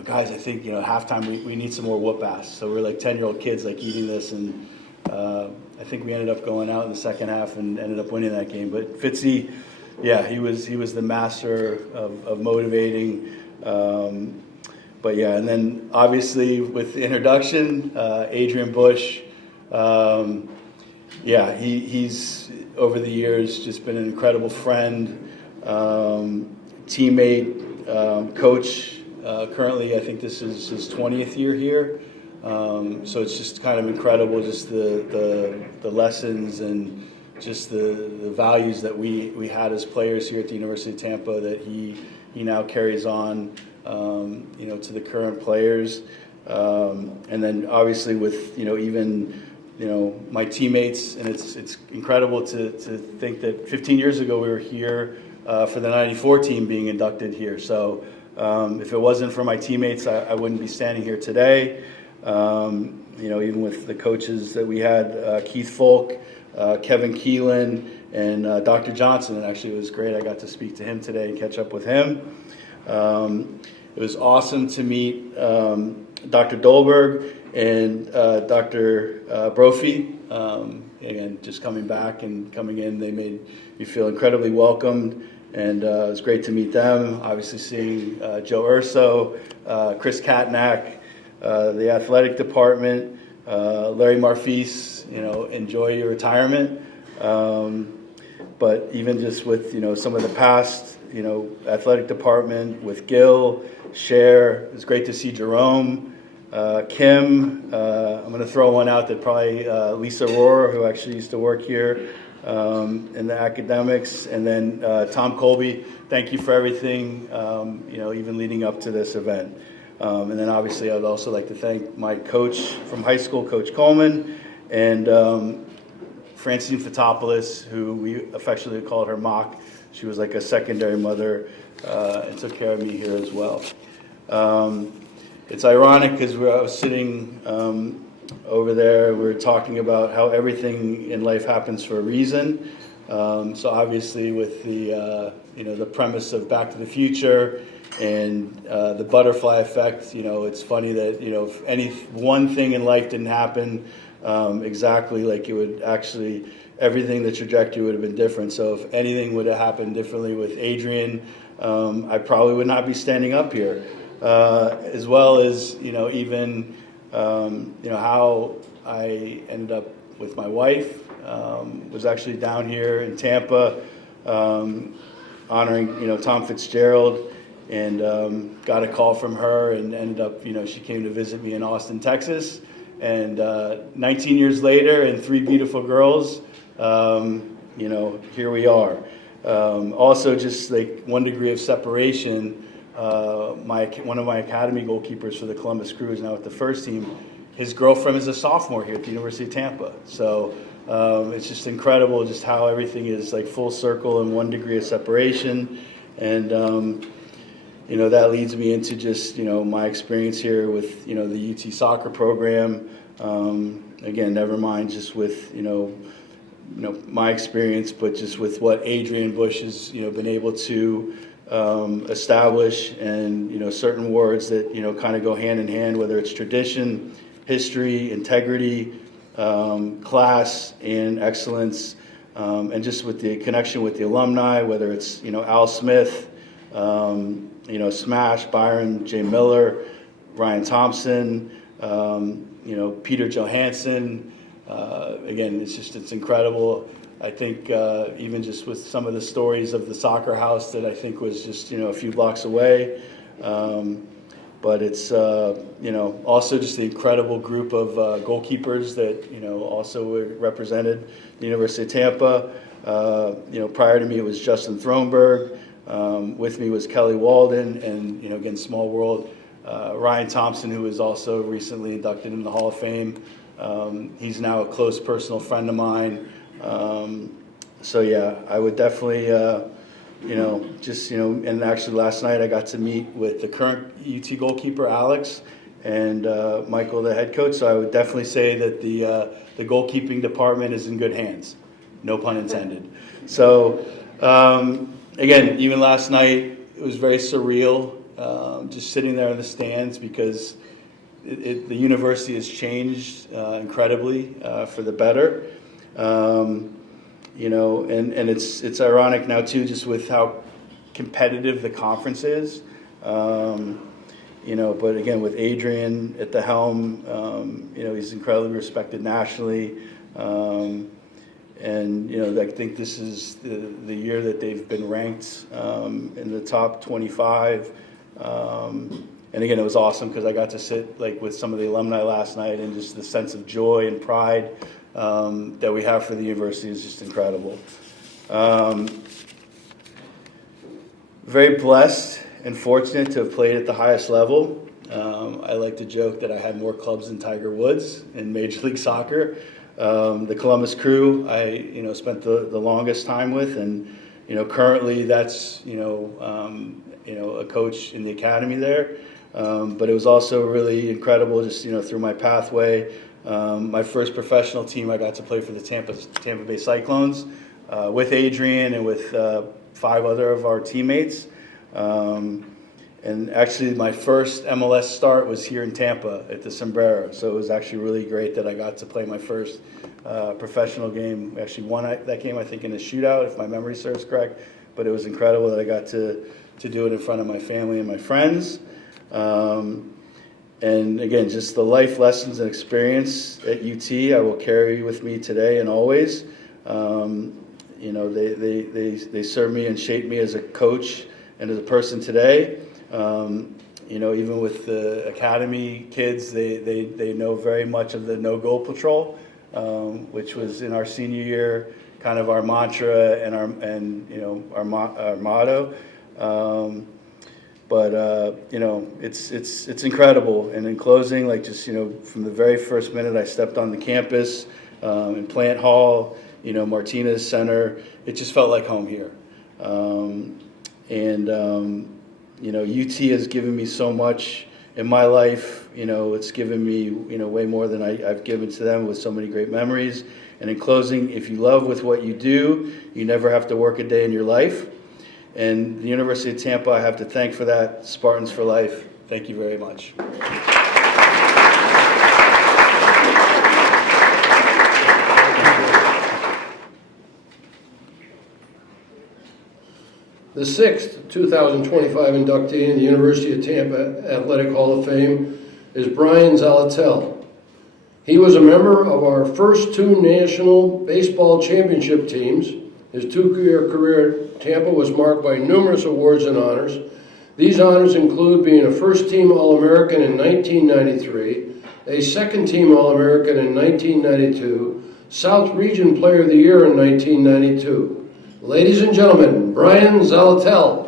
guys, I think, halftime we need some more whoop-ass. So we're 10-year-old kids eating this, and I think we ended up going out in the second half and ended up winning that game. But Fitzy, he was the master of motivating. But yeah, and then obviously with the introduction, Adrian Bush, yeah, he's over the years just been an incredible friend, teammate, coach. Currently, I think this is his 20th year here. So it's just kind of incredible, just the lessons and just the values that we had as players here at the University of Tampa that he now carries on, to the current players. And then obviously with, even, my teammates, and it's incredible to think that 15 years ago we were here for the 94 team being inducted here. So if it wasn't for my teammates, I wouldn't be standing here today. Even with the coaches that we had, Keith Folk, Kevin Keelan, and Dr. Johnson. And actually it was great. I got to speak to him today and catch up with him. It was awesome to meet Dr. Dahlberg and Dr. Brophy. Again, just coming back and coming in, they made me feel incredibly welcomed. And it was great to meet them. Obviously seeing Joe Urso, Chris Katnack, the athletic department, Larry Marfise, enjoy your retirement. But even just with, some of the past, athletic department with Gil, Cher, it was great to see Jerome, Kim. I'm going to throw one out that probably Lisa Rohrer, who actually used to work here in the academics, and then Tom Colby. Thank you for everything, even leading up to this event. And then obviously I'd also like to thank my coach from high school, Coach Coleman, and Francine Fotopoulos, who we affectionately called her Mock. She was like a secondary mother and took care of me here as well. It's ironic because I was sitting over there, we were talking about how everything in life happens for a reason. So obviously with the premise of Back to the Future and the butterfly effect, it's funny that, if any one thing in life didn't happen exactly like it would actually, everything, the trajectory would have been different. So if anything would have happened differently with Adrian, I probably would not be standing up here. As well as, even, how I ended up with my wife, was actually down here in Tampa, honoring, Tom Fitzgerald, and got a call from her and ended up, she came to visit me in Austin, Texas. And 19 years later and 3 beautiful girls, here we are. Also, just like 1 degree of separation, one of my academy goalkeepers for the Columbus Crew is now with the first team. His girlfriend is a sophomore here at the University of Tampa. So it's just incredible just how everything is like full circle and 1 degree of separation. And, that leads me into just, my experience here with, the UT soccer program. Again, never mind just with, my experience, but just with what Adrian Bush has, been able to establish, and, certain words that, kind of go hand in hand, whether it's tradition, history, integrity, class, and excellence, and just with the connection with the alumni, whether it's, Al Smith, Smash, Byron J. Miller, Ryan Thompson, Peter Johansson. Again, it's incredible. I think even just with some of the stories of the soccer house that I think was just, a few blocks away. But it's, also just the incredible group of goalkeepers that, also represented the University of Tampa. Prior to me, it was Justin Thronberg. With me was Kelly Walden, and, again, small world, Ryan Thompson, who was also recently inducted into the Hall of Fame. He's now a close personal friend of mine. So yeah, I would definitely, and actually last night I got to meet with the current UT goalkeeper, Alex, and Michael, the head coach. So I would definitely say that the goalkeeping department is in good hands. No pun intended. So, again, even last night, it was very surreal, just sitting there in the stands, because the university has changed incredibly for the better. And it's ironic now too, just with how competitive the conference is. But again, with Adrian at the helm, he's incredibly respected nationally. I think this is the year that they've been ranked in the top 25. And again, it was awesome because I got to sit with some of the alumni last night, and just the sense of joy and pride that we have for the university is just incredible. Very blessed and fortunate to have played at the highest level. I like to joke that I had more clubs than Tiger Woods in Major League Soccer. The Columbus Crew, I spent the longest time with, and currently that's a coach in the academy there. But it was also really incredible just through my pathway. My first professional team, I got to play for the Tampa Bay Cyclones with Adrian and with 5 other of our teammates. And actually, my first MLS start was here in Tampa at the Sombrero. So it was actually really great that I got to play my first professional game. We actually won that game, I think, in a shootout, if my memory serves correct. But it was incredible that I got to do it in front of my family and my friends. And again, just the life lessons and experience at UT, I will carry with me today and always. They serve me and shape me as a coach and as a person today. Even with the academy kids, they know very much of the no goal patrol, which was in our senior year, kind of our mantra and our motto. It's incredible. And in closing, from the very first minute I stepped on the campus, in Plant Hall, Martinez Center, it just felt like home here. UT has given me so much in my life. It's given me, way more than I've given to them, with so many great memories. And in closing, if you love with what you do, you never have to work a day in your life. And the University of Tampa, I have to thank for that. Spartans for life. Thank you very much. The 6th 2025 inductee in the University of Tampa Athletic Hall of Fame is Brian Zaletel. He was a member of our first 2 national baseball championship teams. His 2-year career at Tampa was marked by numerous awards and honors. These honors include being a first-team All-American in 1993, a second-team All-American in 1992, South Region Player of the Year in 1992. Ladies and gentlemen, Brian Zaletel.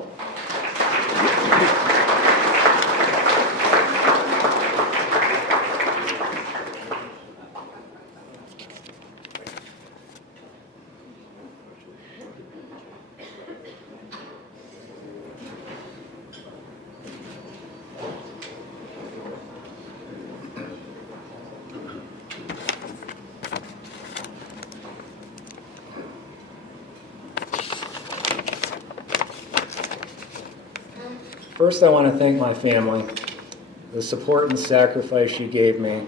First, I want to thank my family. The support and sacrifice you gave me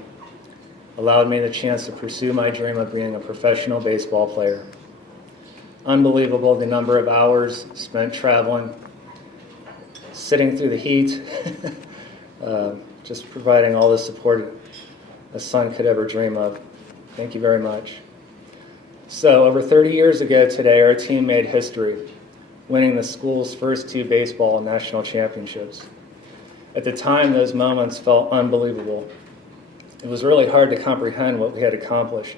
allowed me the chance to pursue my dream of being a professional baseball player. Unbelievable the number of hours spent traveling, sitting through the heat, just providing all the support a son could ever dream of. Thank you very much. So, over 30 years ago today, our team made history, winning the school's first 2 baseball national championships. At the time, those moments felt unbelievable. It was really hard to comprehend what we had accomplished.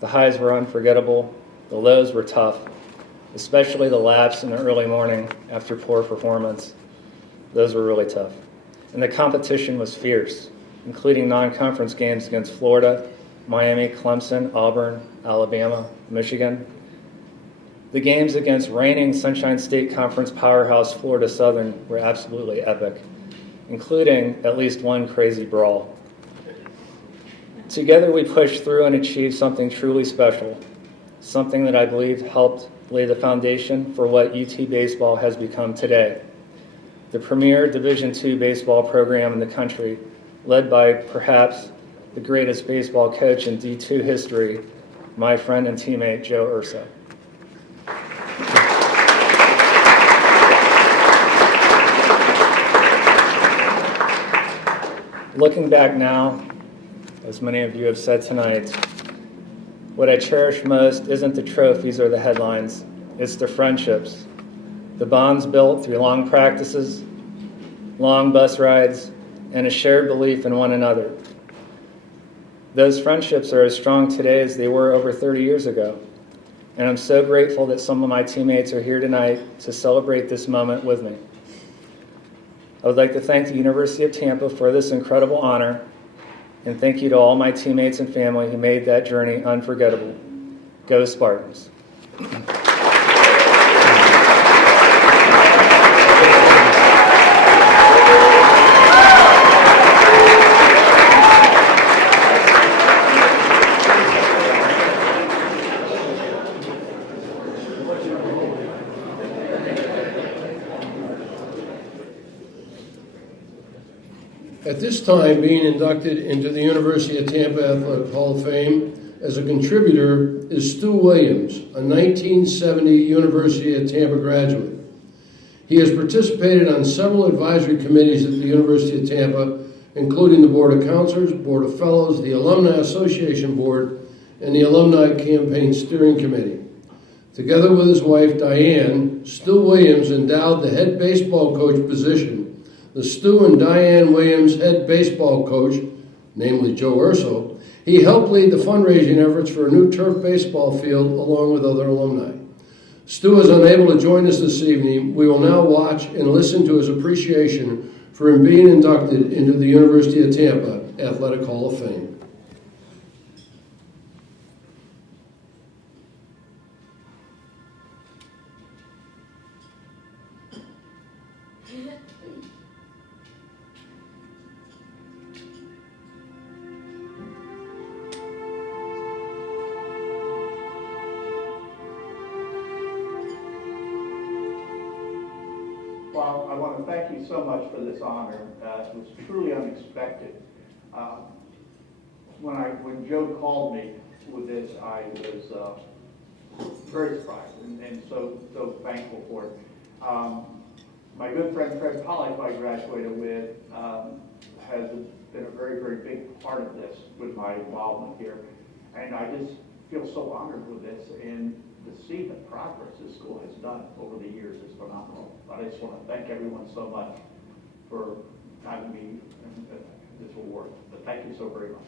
The highs were unforgettable, the lows were tough, especially the laps in the early morning after poor performance. Those were really tough. And the competition was fierce, including non-conference games against Florida, Miami, Clemson, Auburn, Alabama, Michigan. The games against reigning Sunshine State Conference powerhouse Florida Southern were absolutely epic, including at least one crazy brawl. Together we pushed through and achieved something truly special, something that I believe helped lay the foundation for what UT baseball has become today. The premier Division II baseball program in the country, led by perhaps the greatest baseball coach in D2 history, my friend and teammate Joe Ursa. Looking back now, as many of you have said tonight, what I cherish most isn't the trophies or the headlines, it's the friendships, the bonds built through long practices, long bus rides, and a shared belief in one another. Those friendships are as strong today as they were over 30 years ago, and I'm so grateful that some of my teammates are here tonight to celebrate this moment with me. I would like to thank the University of Tampa for this incredible honor, and thank you to all my teammates and family who made that journey unforgettable. Go Spartans. At this time, being inducted into the University of Tampa Athletic Hall of Fame as a contributor is Stu Williams, a 1970 University of Tampa graduate. He has participated on several advisory committees at the University of Tampa, including the Board of Counselors, Board of Fellows, the Alumni Association Board, and the Alumni Campaign Steering Committee. Together with his wife, Diane, Stu Williams endowed the head baseball coach position. The Stu and Diane Williams head baseball coach, namely Joe Urso, he helped lead the fundraising efforts for a new turf baseball field along with other alumni. Stu is unable to join us this evening. We will now watch and listen to his appreciation for him being inducted into the University of Tampa Athletic Hall of Fame. Well, I want to thank you so much for this honor. It was truly unexpected. When Joe called me with this, I was very surprised and so thankful for it. My good friend Fred Pollack, who I graduated with, has been a very, very big part of this with my involvement here. And I just feel so honored with this, and to see the progress this school has done over the years is phenomenal. I just want to thank everyone so much for having me this award. But thank you so very much.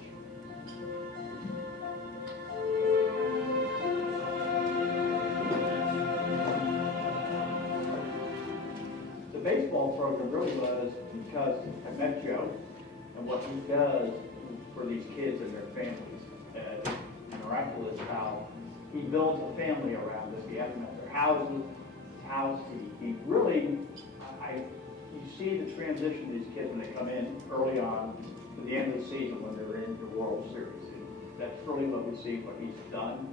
The baseball program really was because I met Joe and what he does for these kids and their families. It's miraculous how he builds a family around this. He has them at their houses, his house. He really, you see the transition of these kids when they come in early on to the end of the season when they're in the World Series. And that's really what we see, what he's done,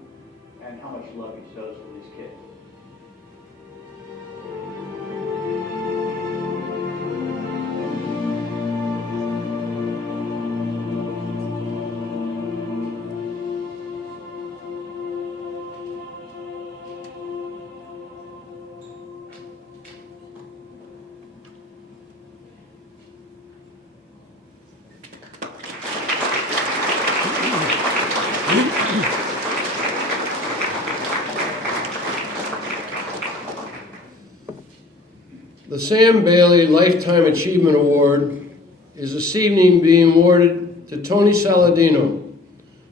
and how much love he shows for these kids. The Sam Bailey Lifetime Achievement Award is this evening being awarded to Tony Saladino,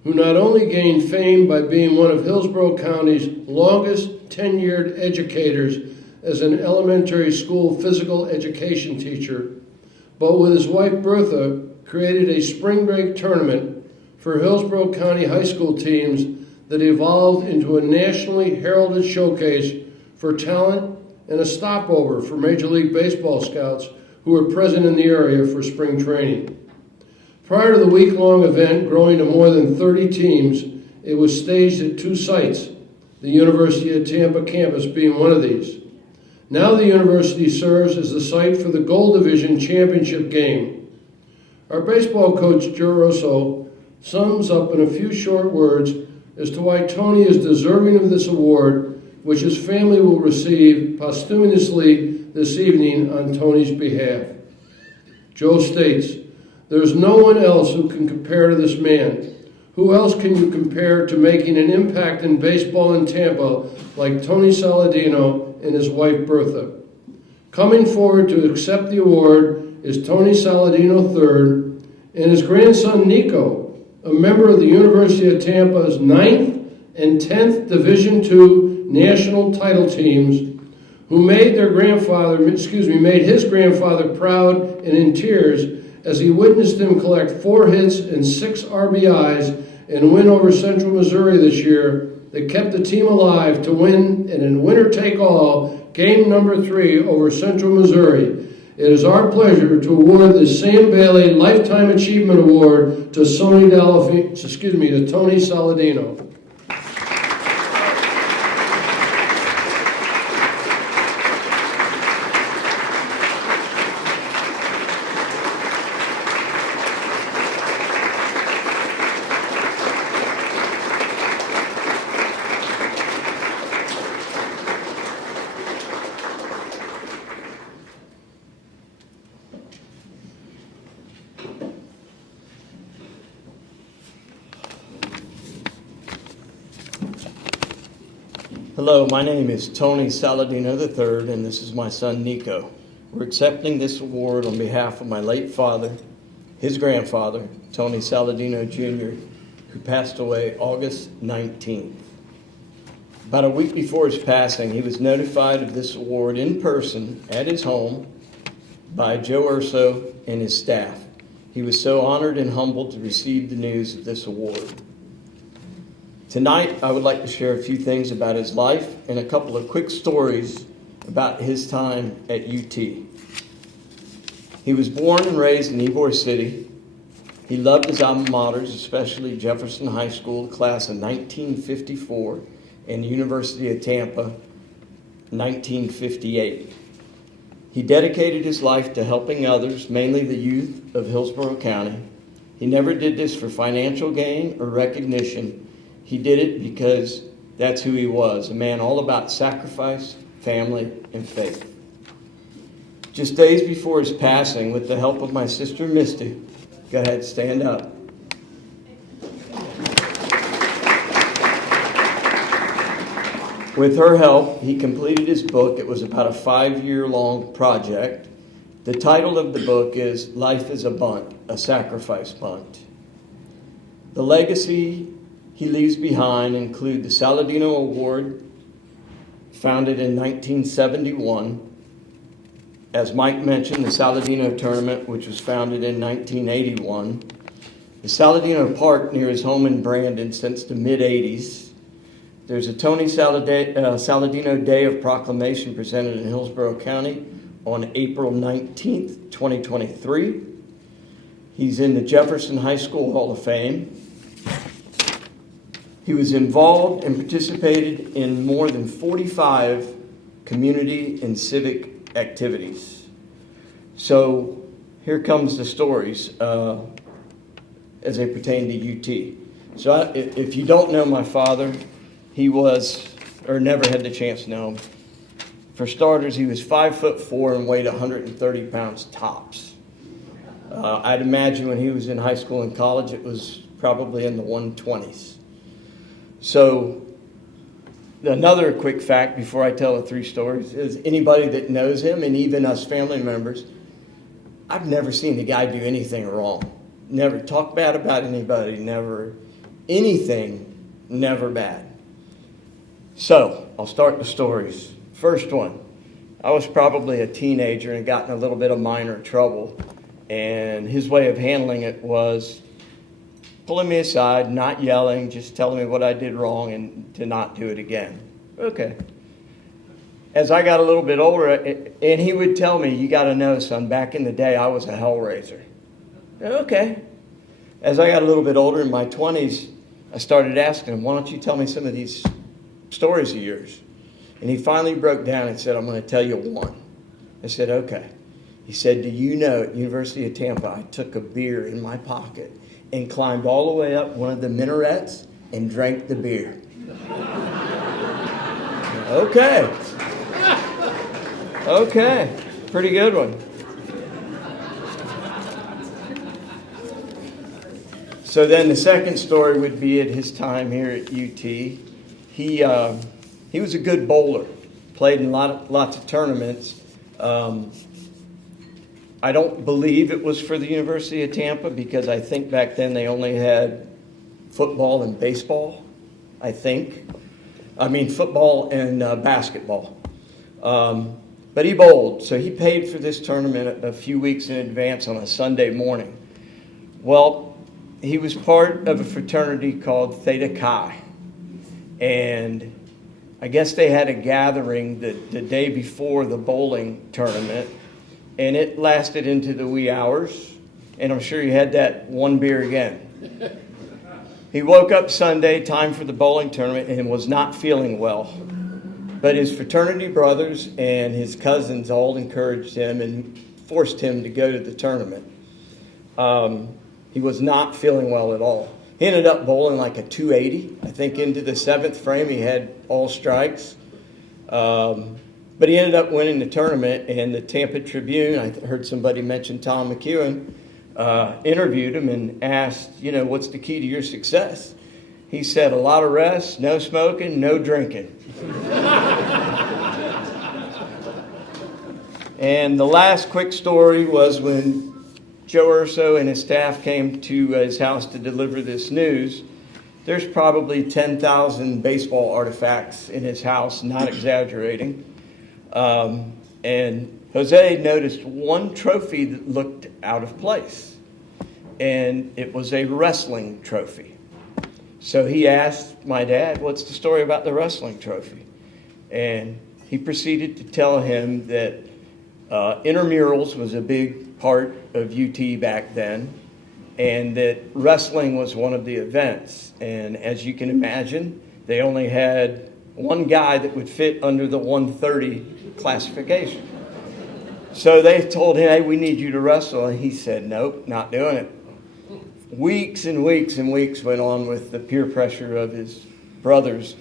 who not only gained fame by being one of Hillsborough County's longest tenured educators as an elementary school physical education teacher, but with his wife Bertha created a spring break tournament for Hillsborough County high school teams that evolved into a nationally heralded showcase for talent and a stopover for Major League Baseball scouts who were present in the area for spring training. Prior to the week-long event growing to more than 30 teams, it was staged at 2 sites, the University of Tampa campus being one of these. Now the university serves as the site for the Gold Division Championship game. Our baseball coach, Joe Russo, sums up in a few short words as to why Tony is deserving of this award, which his family will receive posthumously this evening on Tony's behalf. Joe states, There's no one else who can compare to this man. Who else can you compare to making an impact in baseball in Tampa like Tony Saladino and his wife Bertha? Coming forward to accept the award is Tony Saladino III and his grandson Nico, a member of the University of Tampa's 9th and 10th Division II national title teams, who made his grandfather proud and in tears as he witnessed him collect 4 hits and 6 RBIs and win over Central Missouri this year that kept the team alive to win in winner-take-all game number 3 over Central Missouri. It is our pleasure to award the Sam Bailey Lifetime Achievement Award to Tony Saladino. Hello, my name is Tony Saladino III, and this is my son Nico. We're accepting this award on behalf of my late father, his grandfather, Tony Saladino Jr., who passed away August 19th. About a week before his passing, he was notified of this award in person at his home by Joe Urso and his staff. He was so honored and humbled to receive the news of this award. Tonight, I would like to share a few things about his life and a couple of quick stories about his time at UT. He was born and raised in Ybor City. He loved his alma maters, especially Jefferson High School, class of 1954, and University of Tampa, 1958. He dedicated his life to helping others, mainly the youth of Hillsborough County. He never did this for financial gain or recognition. He did it because that's who he was, a man all about sacrifice, family, and faith. Just days before his passing, with the help of my sister Misty, go ahead, stand up. With her help, he completed his book. It was about a 5-year-long project. The title of the book is Life is a Bunt, a Sacrifice Bunt. The legacy he leaves behind include the Saladino Award, founded in 1971. As Mike mentioned, the Saladino Tournament, which was founded in 1981. The Saladino Park near his home in Brandon since the mid-'80s. There's a Tony Saladino Day of Proclamation presented in Hillsborough County on April 19th, 2023. He's in the Jefferson High School Hall of Fame. He was involved and participated in more than 45 community and civic activities. So here comes the stories as they pertain to UT. So if you don't know my father, he was, or never had the chance to know him. For starters, he was 5'4" and weighed 130 pounds tops. I'd imagine when he was in high school and college, it was probably in the 120s. So another quick fact before I tell the 3 stories is anybody that knows him, and even us family members, I've never seen the guy do anything wrong. Never talk bad about anybody, never anything, never bad. So I'll start the stories. First one, I was probably a teenager and got in a little bit of minor trouble, and his way of handling it was pulling me aside, not yelling, just telling me what I did wrong and to not do it again. Okay. As I got a little bit older, and he would tell me, you got to know, son, back in the day, I was a hellraiser. Okay. As I got a little bit older, in my 20s, I started asking him, why don't you tell me some of these stories of yours? And he finally broke down and said, I'm going to tell you one. I said, okay. He said, do you know at University of Tampa, I took a beer in my pocket and climbed all the way up one of the minarets and drank the beer. Okay. Okay. Pretty good one. So then the second story would be at his time here at UT. He was a good bowler, played in lots of tournaments. I don't believe it was for the University of Tampa because I think back then they only had football and baseball, I think. I mean football and basketball. But he bowled, so he paid for this tournament a few weeks in advance on a Sunday morning. Well, he was part of a fraternity called Theta Chi. And I guess they had a gathering the day before the bowling tournament, and it lasted into the wee hours, and I'm sure he had that one beer again. He woke up Sunday, time for the bowling tournament, and was not feeling well. But his fraternity brothers and his cousins all encouraged him and forced him to go to the tournament. He was not feeling well at all. He ended up bowling like a 280. I think into the seventh frame he had all strikes. But he ended up winning the tournament, and the Tampa Tribune, I heard somebody mention Tom McEwen, interviewed him and asked, what's the key to your success? He said, a lot of rest, no smoking, no drinking. And the last quick story was when Joe Urso and his staff came to his house to deliver this news. There's probably 10,000 baseball artifacts in his house, not exaggerating. And Jose noticed one trophy that looked out of place, and it was a wrestling trophy. So he asked my dad, what's the story about the wrestling trophy? And he proceeded to tell him that intramurals was a big part of UT back then, and that wrestling was one of the events. And as you can imagine, they only had one guy that would fit under the 130 classification. So they told him, hey, we need you to wrestle. And he said, nope, not doing it. Weeks and weeks and weeks went on with the peer pressure of his brothers,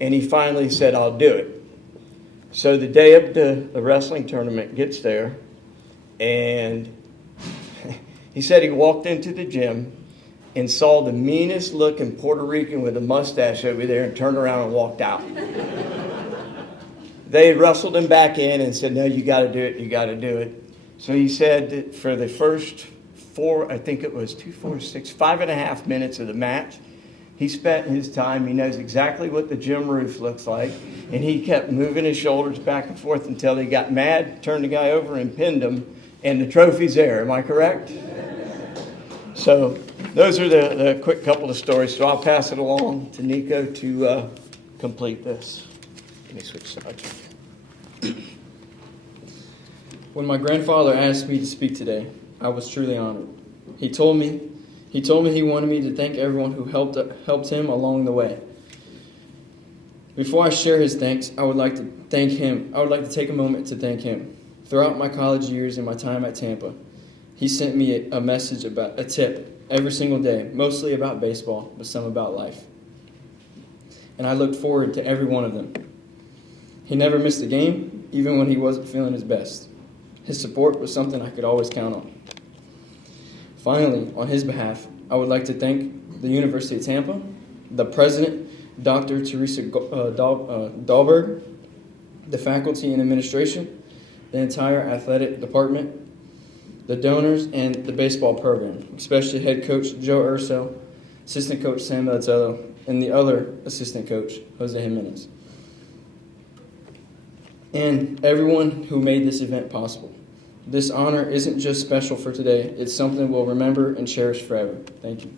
and he finally said, I'll do it. So the day of the wrestling tournament gets there, and he said he walked into the gym and saw the meanest looking Puerto Rican with a mustache over there and turned around and walked out. They wrestled him back in and said, no, you got to do it, you got to do it. So he said that for the first 5.5 minutes of the match, he spent his time, he knows exactly what the gym roof looks like, and he kept moving his shoulders back and forth until he got mad, turned the guy over and pinned him, and the trophy's there. Am I correct? So those are the quick couple of stories. So I'll pass it along to Nico to complete this. Let me switch sides. When my grandfather asked me to speak today, I was truly honored. He told me he wanted me to thank everyone who helped him along the way. Before I share his thanks, I would like to take a moment to thank him. Throughout my college years and my time at Tampa, he sent me a message about a tip every single day, mostly about baseball, but some about life. And I looked forward to every one of them. He never missed a game, even when he wasn't feeling his best. His support was something I could always count on. Finally, on his behalf, I would like to thank the University of Tampa, the president, Dr. Teresa Dahlberg, the faculty and administration, the entire athletic department, the donors, and the baseball program, especially head coach Joe Urso, assistant coach Saladino, and the other assistant coach, Jose Jimenez. And everyone who made this event possible. This honor isn't just special for today, it's something we'll remember and cherish forever. Thank you.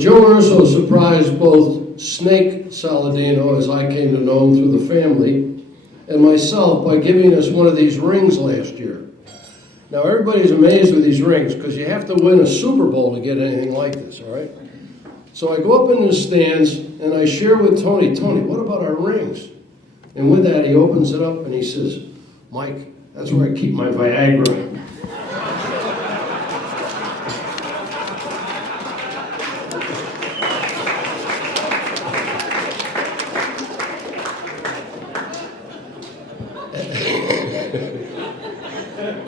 Joe Urso surprised both Snake Saladino, as I came to know him through the family, and myself by giving us one of these rings last year. Now, everybody's amazed with these rings because you have to win a Super Bowl to get anything like this, all right? So I go up in the stands and I share with Tony, what about our rings? And with that, he opens it up and he says, Mike, that's where I keep my Viagra.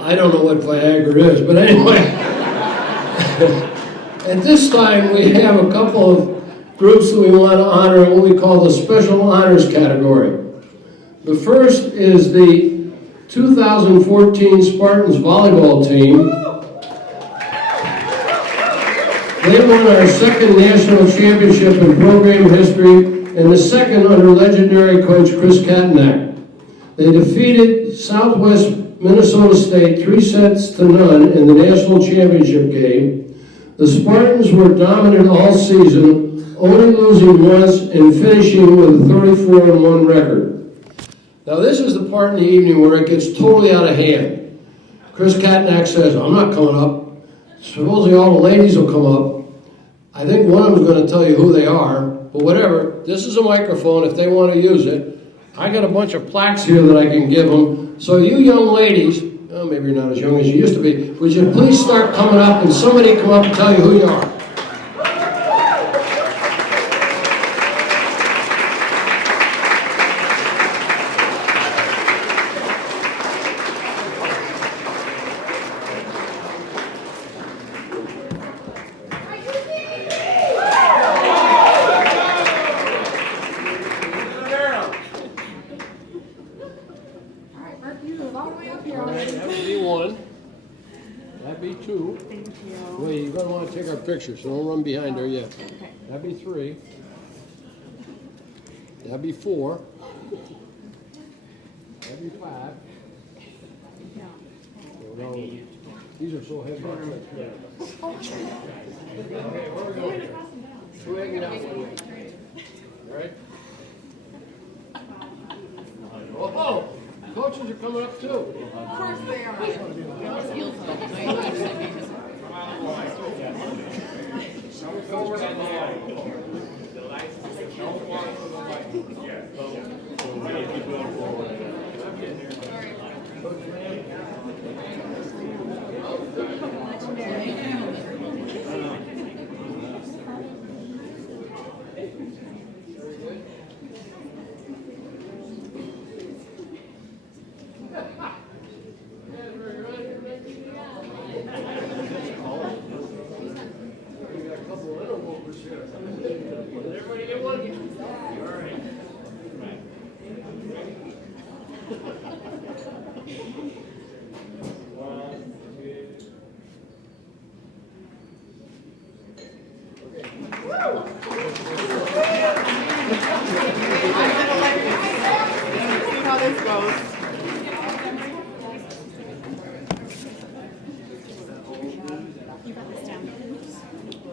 I don't know what Viagra is, but anyway. At this time, we have a couple of groups that we want to honor in what we call the Special Honors category. The first is the 2014 Spartans volleyball team. They won our second national championship in program history and the second under legendary coach Chris Katnack. They defeated Southwest Minnesota State 3-0 in the national championship game. The Spartans were dominant all season, only losing once and finishing with a 34-1 record. Now this is the part in the evening where it gets totally out of hand. Chris Katnack says, I'm not coming up. Supposedly all the ladies will come up. I think one of them is going to tell you who they are, but whatever. This is a microphone if they want to use it. I got a bunch of plaques here that I can give them. So you young ladies, oh, maybe you're not as young as you used to be, would you please start coming up and somebody come up and tell you who you are? Picture, so don't run behind her yet. Okay. That'd be 3. That'd be 4. That'd be 5. No, these are so heavy. Okay, where are we going? We're hanging out one way. All right? Oh, coaches are coming up too. Of course they are. Forward on the line. The lights. Don't walk to the right. Yeah. So we need to keep going forward. I'm getting there.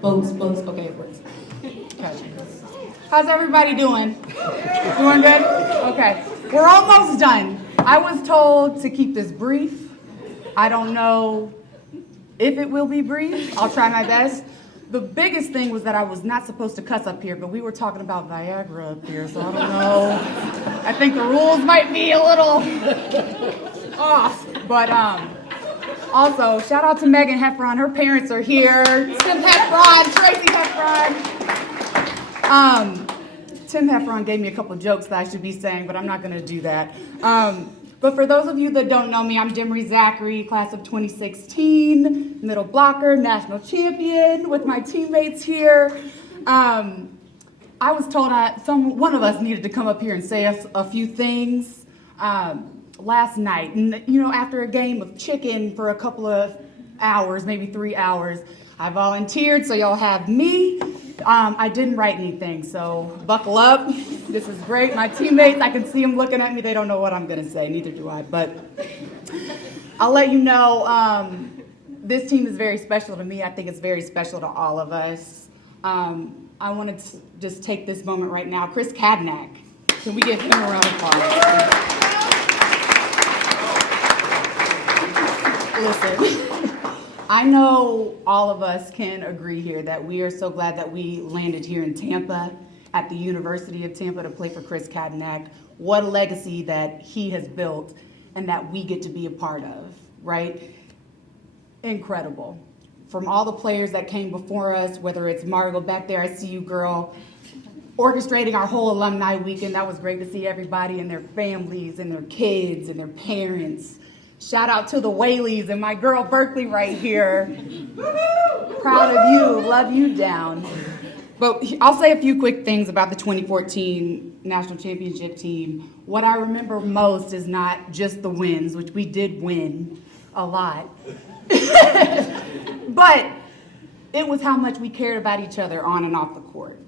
Bugs, okay, it works. Okay. How's everybody doing? Doing good? Okay. We're almost done. I was told to keep this brief. I don't know if it will be brief. I'll try my best. The biggest thing was that I was not supposed to cuss up here, but we were talking about Viagra up here, so I don't know. I think the rules might be a little off, but also, shout out to Megan Heffron. Her parents are here. Tim Heffron, Tracy Heffron. Tim Heffron gave me a couple jokes that I should be saying, but I'm not going to do that. But for those of you that don't know me, I'm Demery Zachary, class of 2016, middle blocker, national champion with my teammates here. I was told one of us needed to come up here and say a few things. Last night, and after a game of chicken for a couple of hours, maybe 3 hours, I volunteered, so y'all have me. I didn't write anything, so buckle up. This is great. My teammates, I can see them looking at me. They don't know what I'm going to say, neither do I, but I'll let you know this team is very special to me. I think it's very special to all of us. I want to just take this moment right now. Chris Katnack, can we give him a round of applause? Listen, I know all of us can agree here that we are so glad that we landed here in Tampa at the University of Tampa to play for Chris Katnack. What a legacy that he has built and that we get to be a part of, right? Incredible. From all the players that came before us, whether it's Margot back there, I see you, girl, orchestrating our whole alumni weekend. That was great to see everybody and their families and their kids and their parents Shout out to the Whaleys and my girl Berkley right here. Proud of you, love you down. But I'll say a few quick things about the 2014 National Championship team. What I remember most is not just the wins, which we did win a lot, but it was how much we cared about each other on and off the court.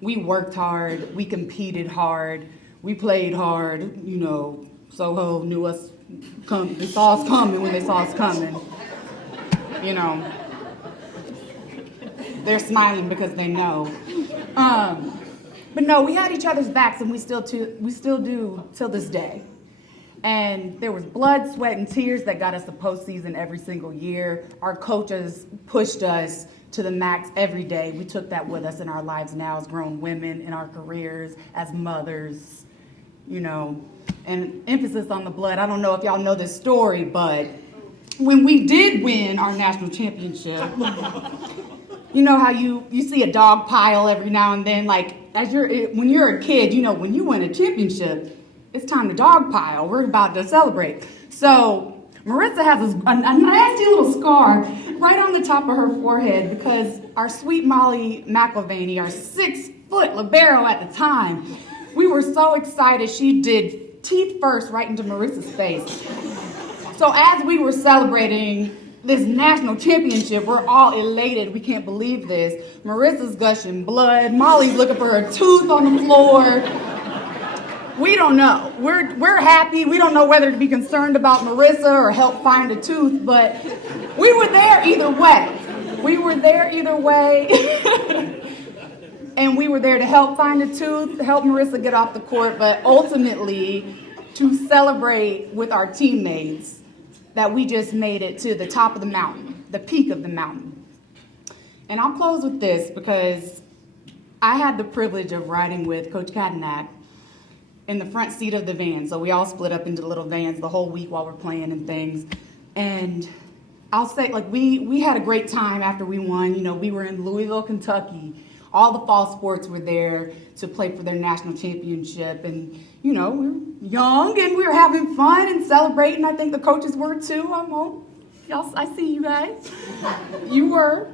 We worked hard, we competed hard, we played hard, you know, Soho knew us, they saw us coming when they saw us coming, you know. They're smiling because they know. But no, we had each other's backs, and we still do till this day. And there was blood, sweat, and tears that got us the postseason every single year. Our coaches pushed us to the max every day. We took that with us in our lives now as grown women, in our careers, as mothers, you know. And emphasis on the blood. I don't know if y'all know this story, but when we did win our national championship, you know how you see a dog pile every now and then, like when you're a kid, you know, when you win a championship, it's time to dog pile. We're about to celebrate. So Marissa has a nasty little scar right on the top of her forehead because our sweet Molly McIlvaney, our 6-foot libero at the time, we were so excited she did teeth first right into Marissa's face. So as we were celebrating this national championship, we're all elated. We can't believe this. Marissa's gushing blood. Molly's looking for a tooth on the floor. We don't know. We're happy. We don't know whether to be concerned about Marissa or help find a tooth, but we were there either way. We were there either way. And we were there to help find a tooth, help Marissa get off the court, but ultimately to celebrate with our teammates that we just made it to the top of the mountain, the peak of the mountain. And I'll close with this because I had the privilege of riding with Coach Cadenac in the front seat of the van. So we all split up into little vans the whole week while we're playing and things. And I'll say, like, we had a great time after we won. You know, we were in Louisville, Kentucky. All the fall sports were there to play for their national championship. And, you know, we were young and we were having fun and celebrating. I think the coaches were too. I see you guys. You were.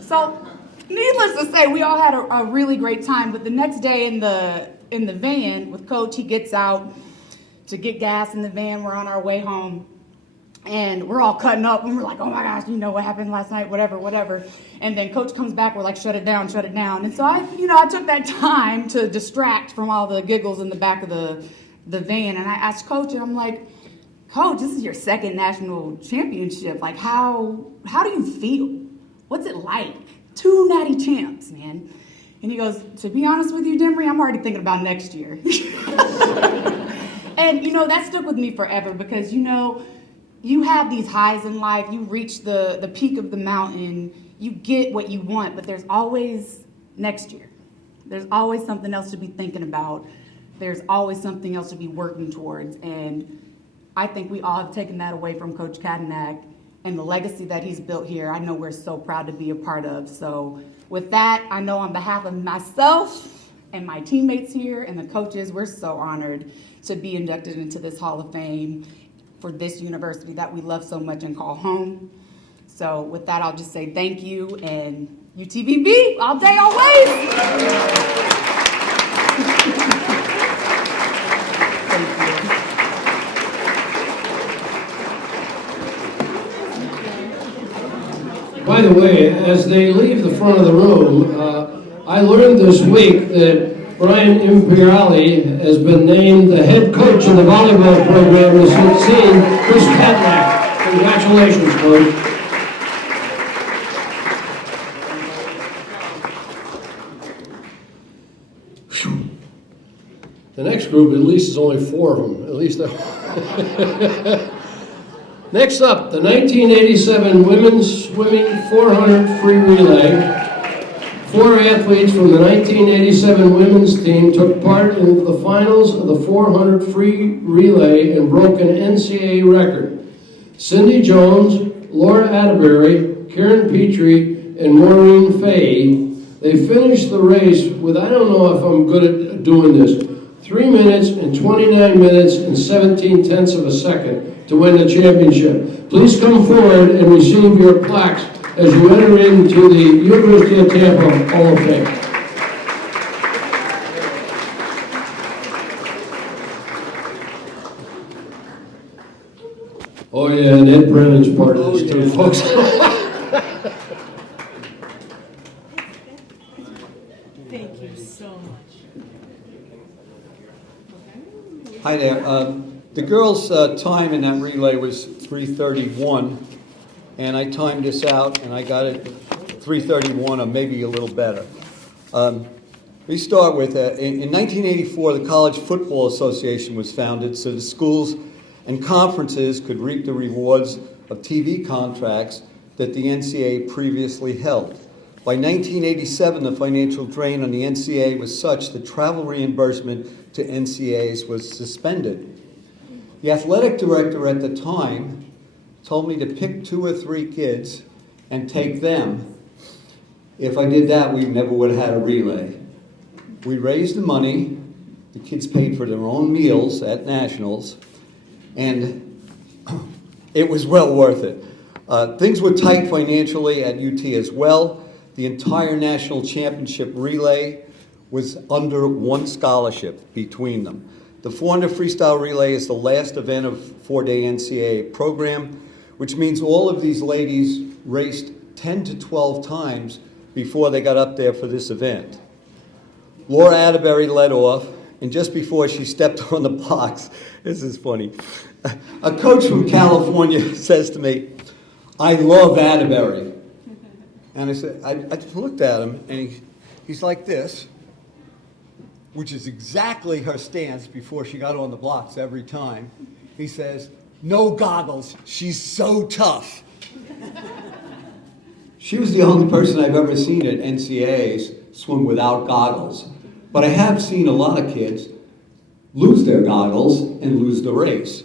So needless to say, we all had a really great time. But the next day in the van with Coach, he gets out to get gas in the van. We're on our way home. And we're all cutting up, and we're like, oh my gosh, you know what happened last night, whatever. And then Coach comes back, we're like, shut it down. And so I took that time to distract from all the giggles in the back of the van. And I asked Coach, and I'm like, Coach, this is your second national championship. Like, how do you feel? What's it like? 2 natty champs, man. And he goes, to be honest with you, Demery, I'm already thinking about next year. And, you know, that stuck with me forever because, you know, you have these highs in life, you reach the peak of the mountain, you get what you want, but there's always next year. There's always something else to be thinking about. There's always something else to be working towards. And I think we all have taken that away from Coach Cadenac and the legacy that he's built here. I know we're so proud to be a part of. So with that, I know on behalf of myself and my teammates here and the coaches, we're so honored to be inducted into this Hall of Fame for this university that we love so much and call home. So with that, I'll just say thank you and UTVB all day, always. By the way, as they leave the front of the room, I learned this week that Brian Imperiali has been named the head coach of the volleyball program and succeeding Chris Cadenac. Congratulations, Coach. The next group, at least, is only 4 of them. At least. Next up, the 1987 Women's Swimming 400 Free Relay. 4 athletes from the 1987 women's team took part in the finals of the 400 free relay and broke an NCAA record. Cindy Jones, Laura Atterbury, Karen Petrie, and Maureen Fay. They finished the race with, I don't know if I'm good at doing this, 3 minutes and 29 minutes and 17 tenths of a second. to win the championship. Please come forward and receive your plaques as you enter into the University of Tampa Hall of Fame. Oh yeah, and Ed Brennan's part of this too, folks. Thank you so much. Hi there. The girls' time in that relay was 3:31, and I timed this out, and I got it 3:31 or maybe a little better. We start with, in 1984, the College Football Association was founded so the schools and conferences could reap the rewards of TV contracts that the NCAA previously held. By 1987, the financial drain on the NCAA was such that travel reimbursement to NCAAs was suspended. The athletic director at the time told me to pick 2 or 3 kids and take them. If I did that, we never would have had a relay. We raised the money, the kids paid for their own meals at Nationals, and it was well worth it. Things were tight financially at UT as well. The entire national championship relay was under one scholarship between them. The 400 freestyle relay is the last event of 4-day NCAA program, which means all of these ladies raced 10 to 12 times before they got up there for this event. Laura Atterbury led off, and just before she stepped on the blocks, this is funny, a coach from California says to me, "I love Atterbury." And I said, I just looked at him, and he's like this, which is exactly her stance before she got on the blocks every time. He says, "No goggles, she's so tough." She was the only person I've ever seen at NCAAs swim without goggles. But I have seen a lot of kids lose their goggles and lose the race.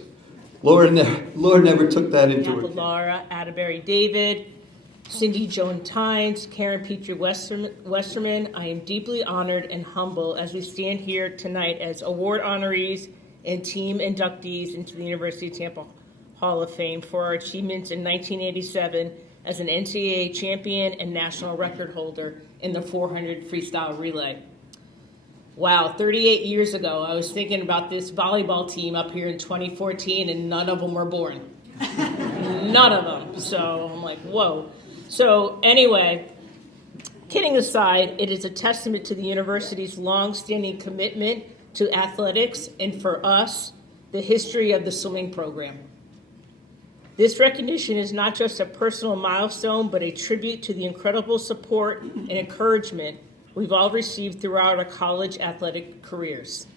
Laura never took that into account. Laura Atterbury David, Cindy Joan Tynes, Karen Petrie Westerman, I am deeply honored and humble as we stand here tonight as award honorees and team inductees into the University of Tampa Hall of Fame for our achievements in 1987 as an NCAA champion and national record holder in the 400 freestyle relay. Wow, 38 years ago, I was thinking about this volleyball team up here in 2014, and none of them were born. None of them. So I'm like, whoa. So anyway, kidding aside, it is a testament to the university's long-standing commitment to athletics and, for us, the history of the swimming program. This recognition is not just a personal milestone, but a tribute to the incredible support and encouragement we've all received throughout our college athletic careers.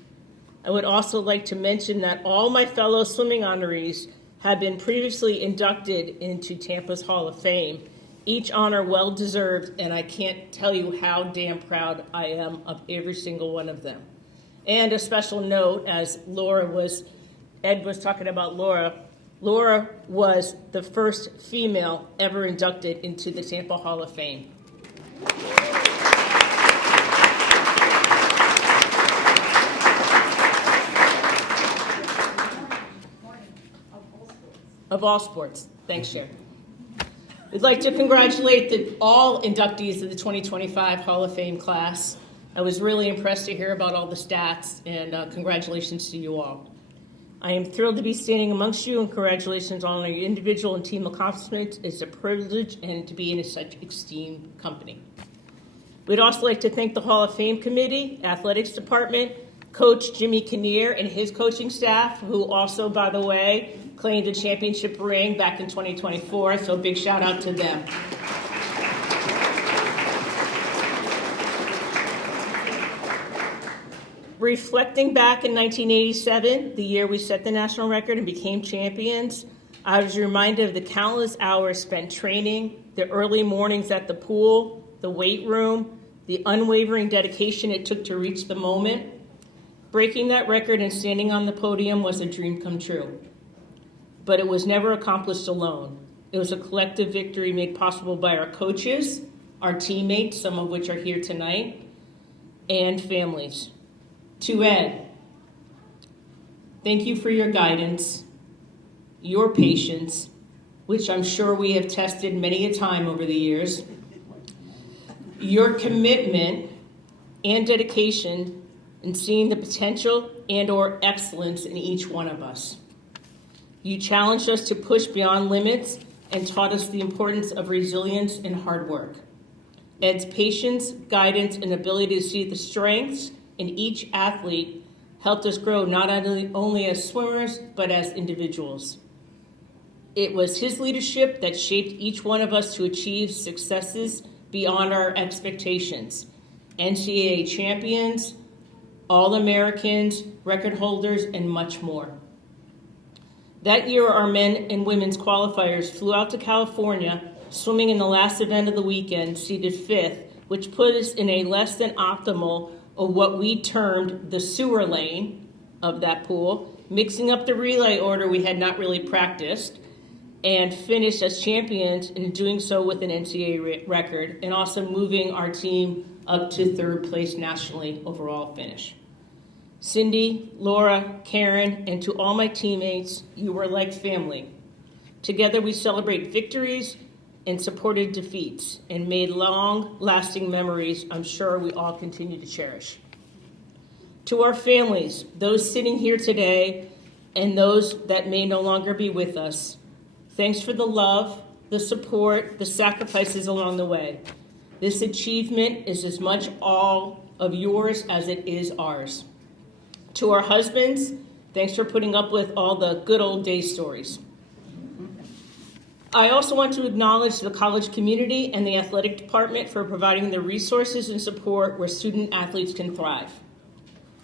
I would also like to mention that all my fellow swimming honorees have been previously inducted into Tampa's Hall of Fame, each honor well-deserved, and I can't tell you how damn proud I am of every single one of them. And a special note, as Ed was talking about Laura was the first female ever inducted into the Tampa Hall of Fame. Of all sports. Thanks, Chair. We'd like to congratulate all inductees of the 2025 Hall of Fame class. I was really impressed to hear about all the stats, and congratulations to you all. I am thrilled to be standing amongst you, and congratulations on your individual and team accomplishments. It's a privilege and to be in such esteemed company. We'd also like to thank the Hall of Fame Committee, Athletics Department, Coach Jimmy Kinnear and his coaching staff, who also, by the way, claimed a championship ring back in 2024, so big shout out to them. Reflecting back in 1987, the year we set the national record and became champions, I was reminded of the countless hours spent training, the early mornings at the pool, the weight room, the unwavering dedication it took to reach the moment. Breaking that record and standing on the podium was a dream come true. But it was never accomplished alone. It was a collective victory made possible by our coaches, our teammates, some of which are here tonight, and families. To Ed, thank you for your guidance your patience, which I'm sure we have tested many a time over the years, your commitment and dedication in seeing the potential and/or excellence in each one of us. You challenged us to push beyond limits and taught us the importance of resilience and hard work. Ed's patience, guidance, and ability to see the strengths in each athlete helped us grow not only as swimmers, but as individuals. It was his leadership that shaped each one of us to achieve successes beyond our expectations. NCAA champions, All-Americans, record holders, and much more. That year, our men and women's qualifiers flew out to California, swimming in the last event of the weekend, seeded 5th, which put us in a less than optimal, or what we termed the sewer lane of that pool, mixing up the relay order we had not really practiced, and finished as champions, and doing so with an NCAA record, and also moving our team up to 3rd place nationally overall finish. Cindy, Laura, Karen, and to all my teammates, you were like family. Together we celebrate victories and supported defeats and made long-lasting memories I'm sure we all continue to cherish. To our families, those sitting here today and those that may no longer be with us, thanks for the love, the support, the sacrifices along the way. This achievement is as much all of yours as it is ours. To our husbands, thanks for putting up with all the good old day stories. I also want to acknowledge the college community and the athletic department for providing the resources and support where student athletes can thrive.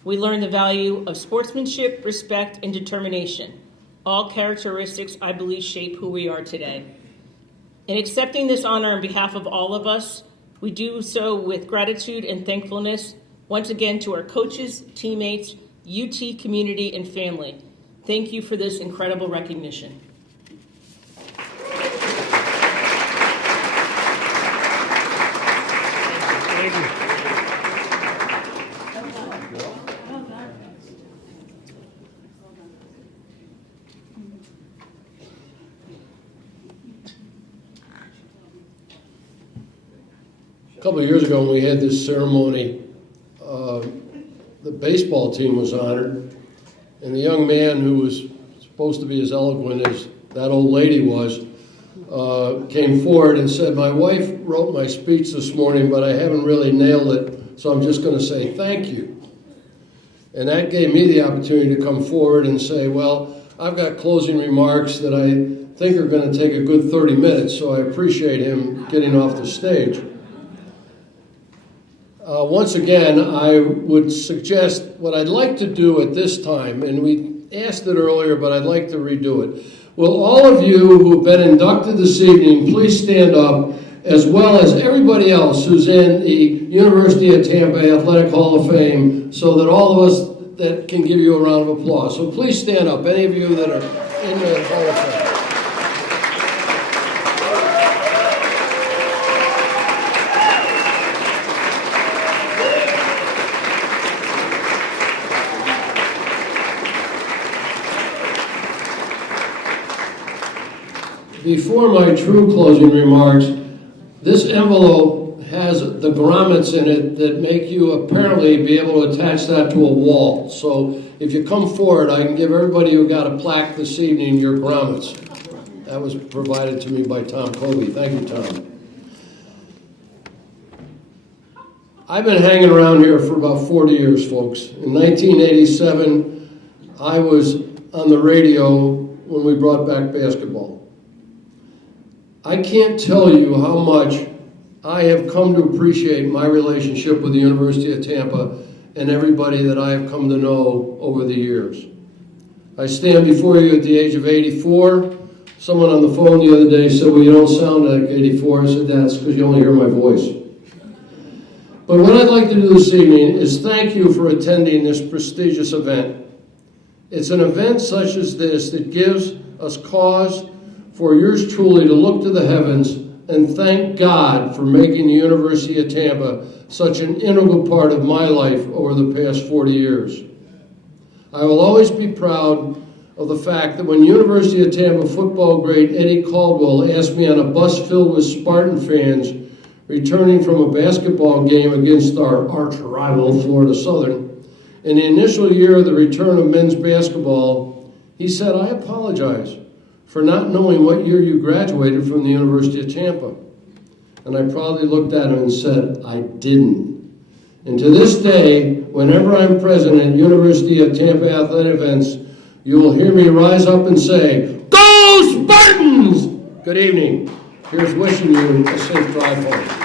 We learn the value of sportsmanship, respect, and determination, all characteristics I believe shape who we are today. In accepting this honor on behalf of all of us, we do so with gratitude and thankfulness once again to our coaches, teammates, UT community, and family. Thank you for this incredible recognition. A couple of years ago, when we had this ceremony, the baseball team was honored, and the young man who was supposed to be as eloquent as that old lady was came forward and said, "My wife wrote my speech this morning, but I haven't really nailed it, so I'm just going to say thank you." And that gave me the opportunity to come forward and say, well, I've got closing remarks that I think are going to take a good 30 minutes, so I appreciate him getting off the stage. Once again, I would suggest what I'd like to do at this time, and we asked it earlier, but I'd like to redo it. Will all of you who have been inducted this evening please stand up, as well as everybody else who's in the University of Tampa Athletic Hall of Fame, so that all of us that can give you a round of applause. So please stand up, any of you that are in the Hall of Fame. Before my true closing remarks, this envelope has the grommets in it that make you apparently be able to attach that to a wall. So if you come forward, I can give everybody who got a plaque this evening your grommets. That was provided to me by Tom Colby. Thank you, Tom. I've been hanging around here for about 40 years, folks. In 1987, I was on the radio when we brought back basketball. I can't tell you how much I have come to appreciate my relationship with the University of Tampa and everybody that I have come to know over the years. I stand before you at the age of 84. Someone on the phone the other day said, well, you don't sound like 84. I said, that's because you only hear my voice. But what I'd like to do this evening is thank you for attending this prestigious event. It's an event such as this that gives us cause for yours truly to look to the heavens and thank God for making the University of Tampa such an integral part of my life over the past 40 years. I will always be proud of the fact that when University of Tampa football great Eddie Caldwell asked me on a bus filled with Spartan fans returning from a basketball game against our arch rival, Florida Southern, in the initial year of the return of men's basketball, he said, "I apologize for not knowing what year you graduated from the University of Tampa." And I proudly looked at him and said, "I didn't." And to this day, whenever I'm present at University of Tampa athletic events, you will hear me rise up and say, "Go Spartans!" Good evening. Here's wishing you a safe drive home.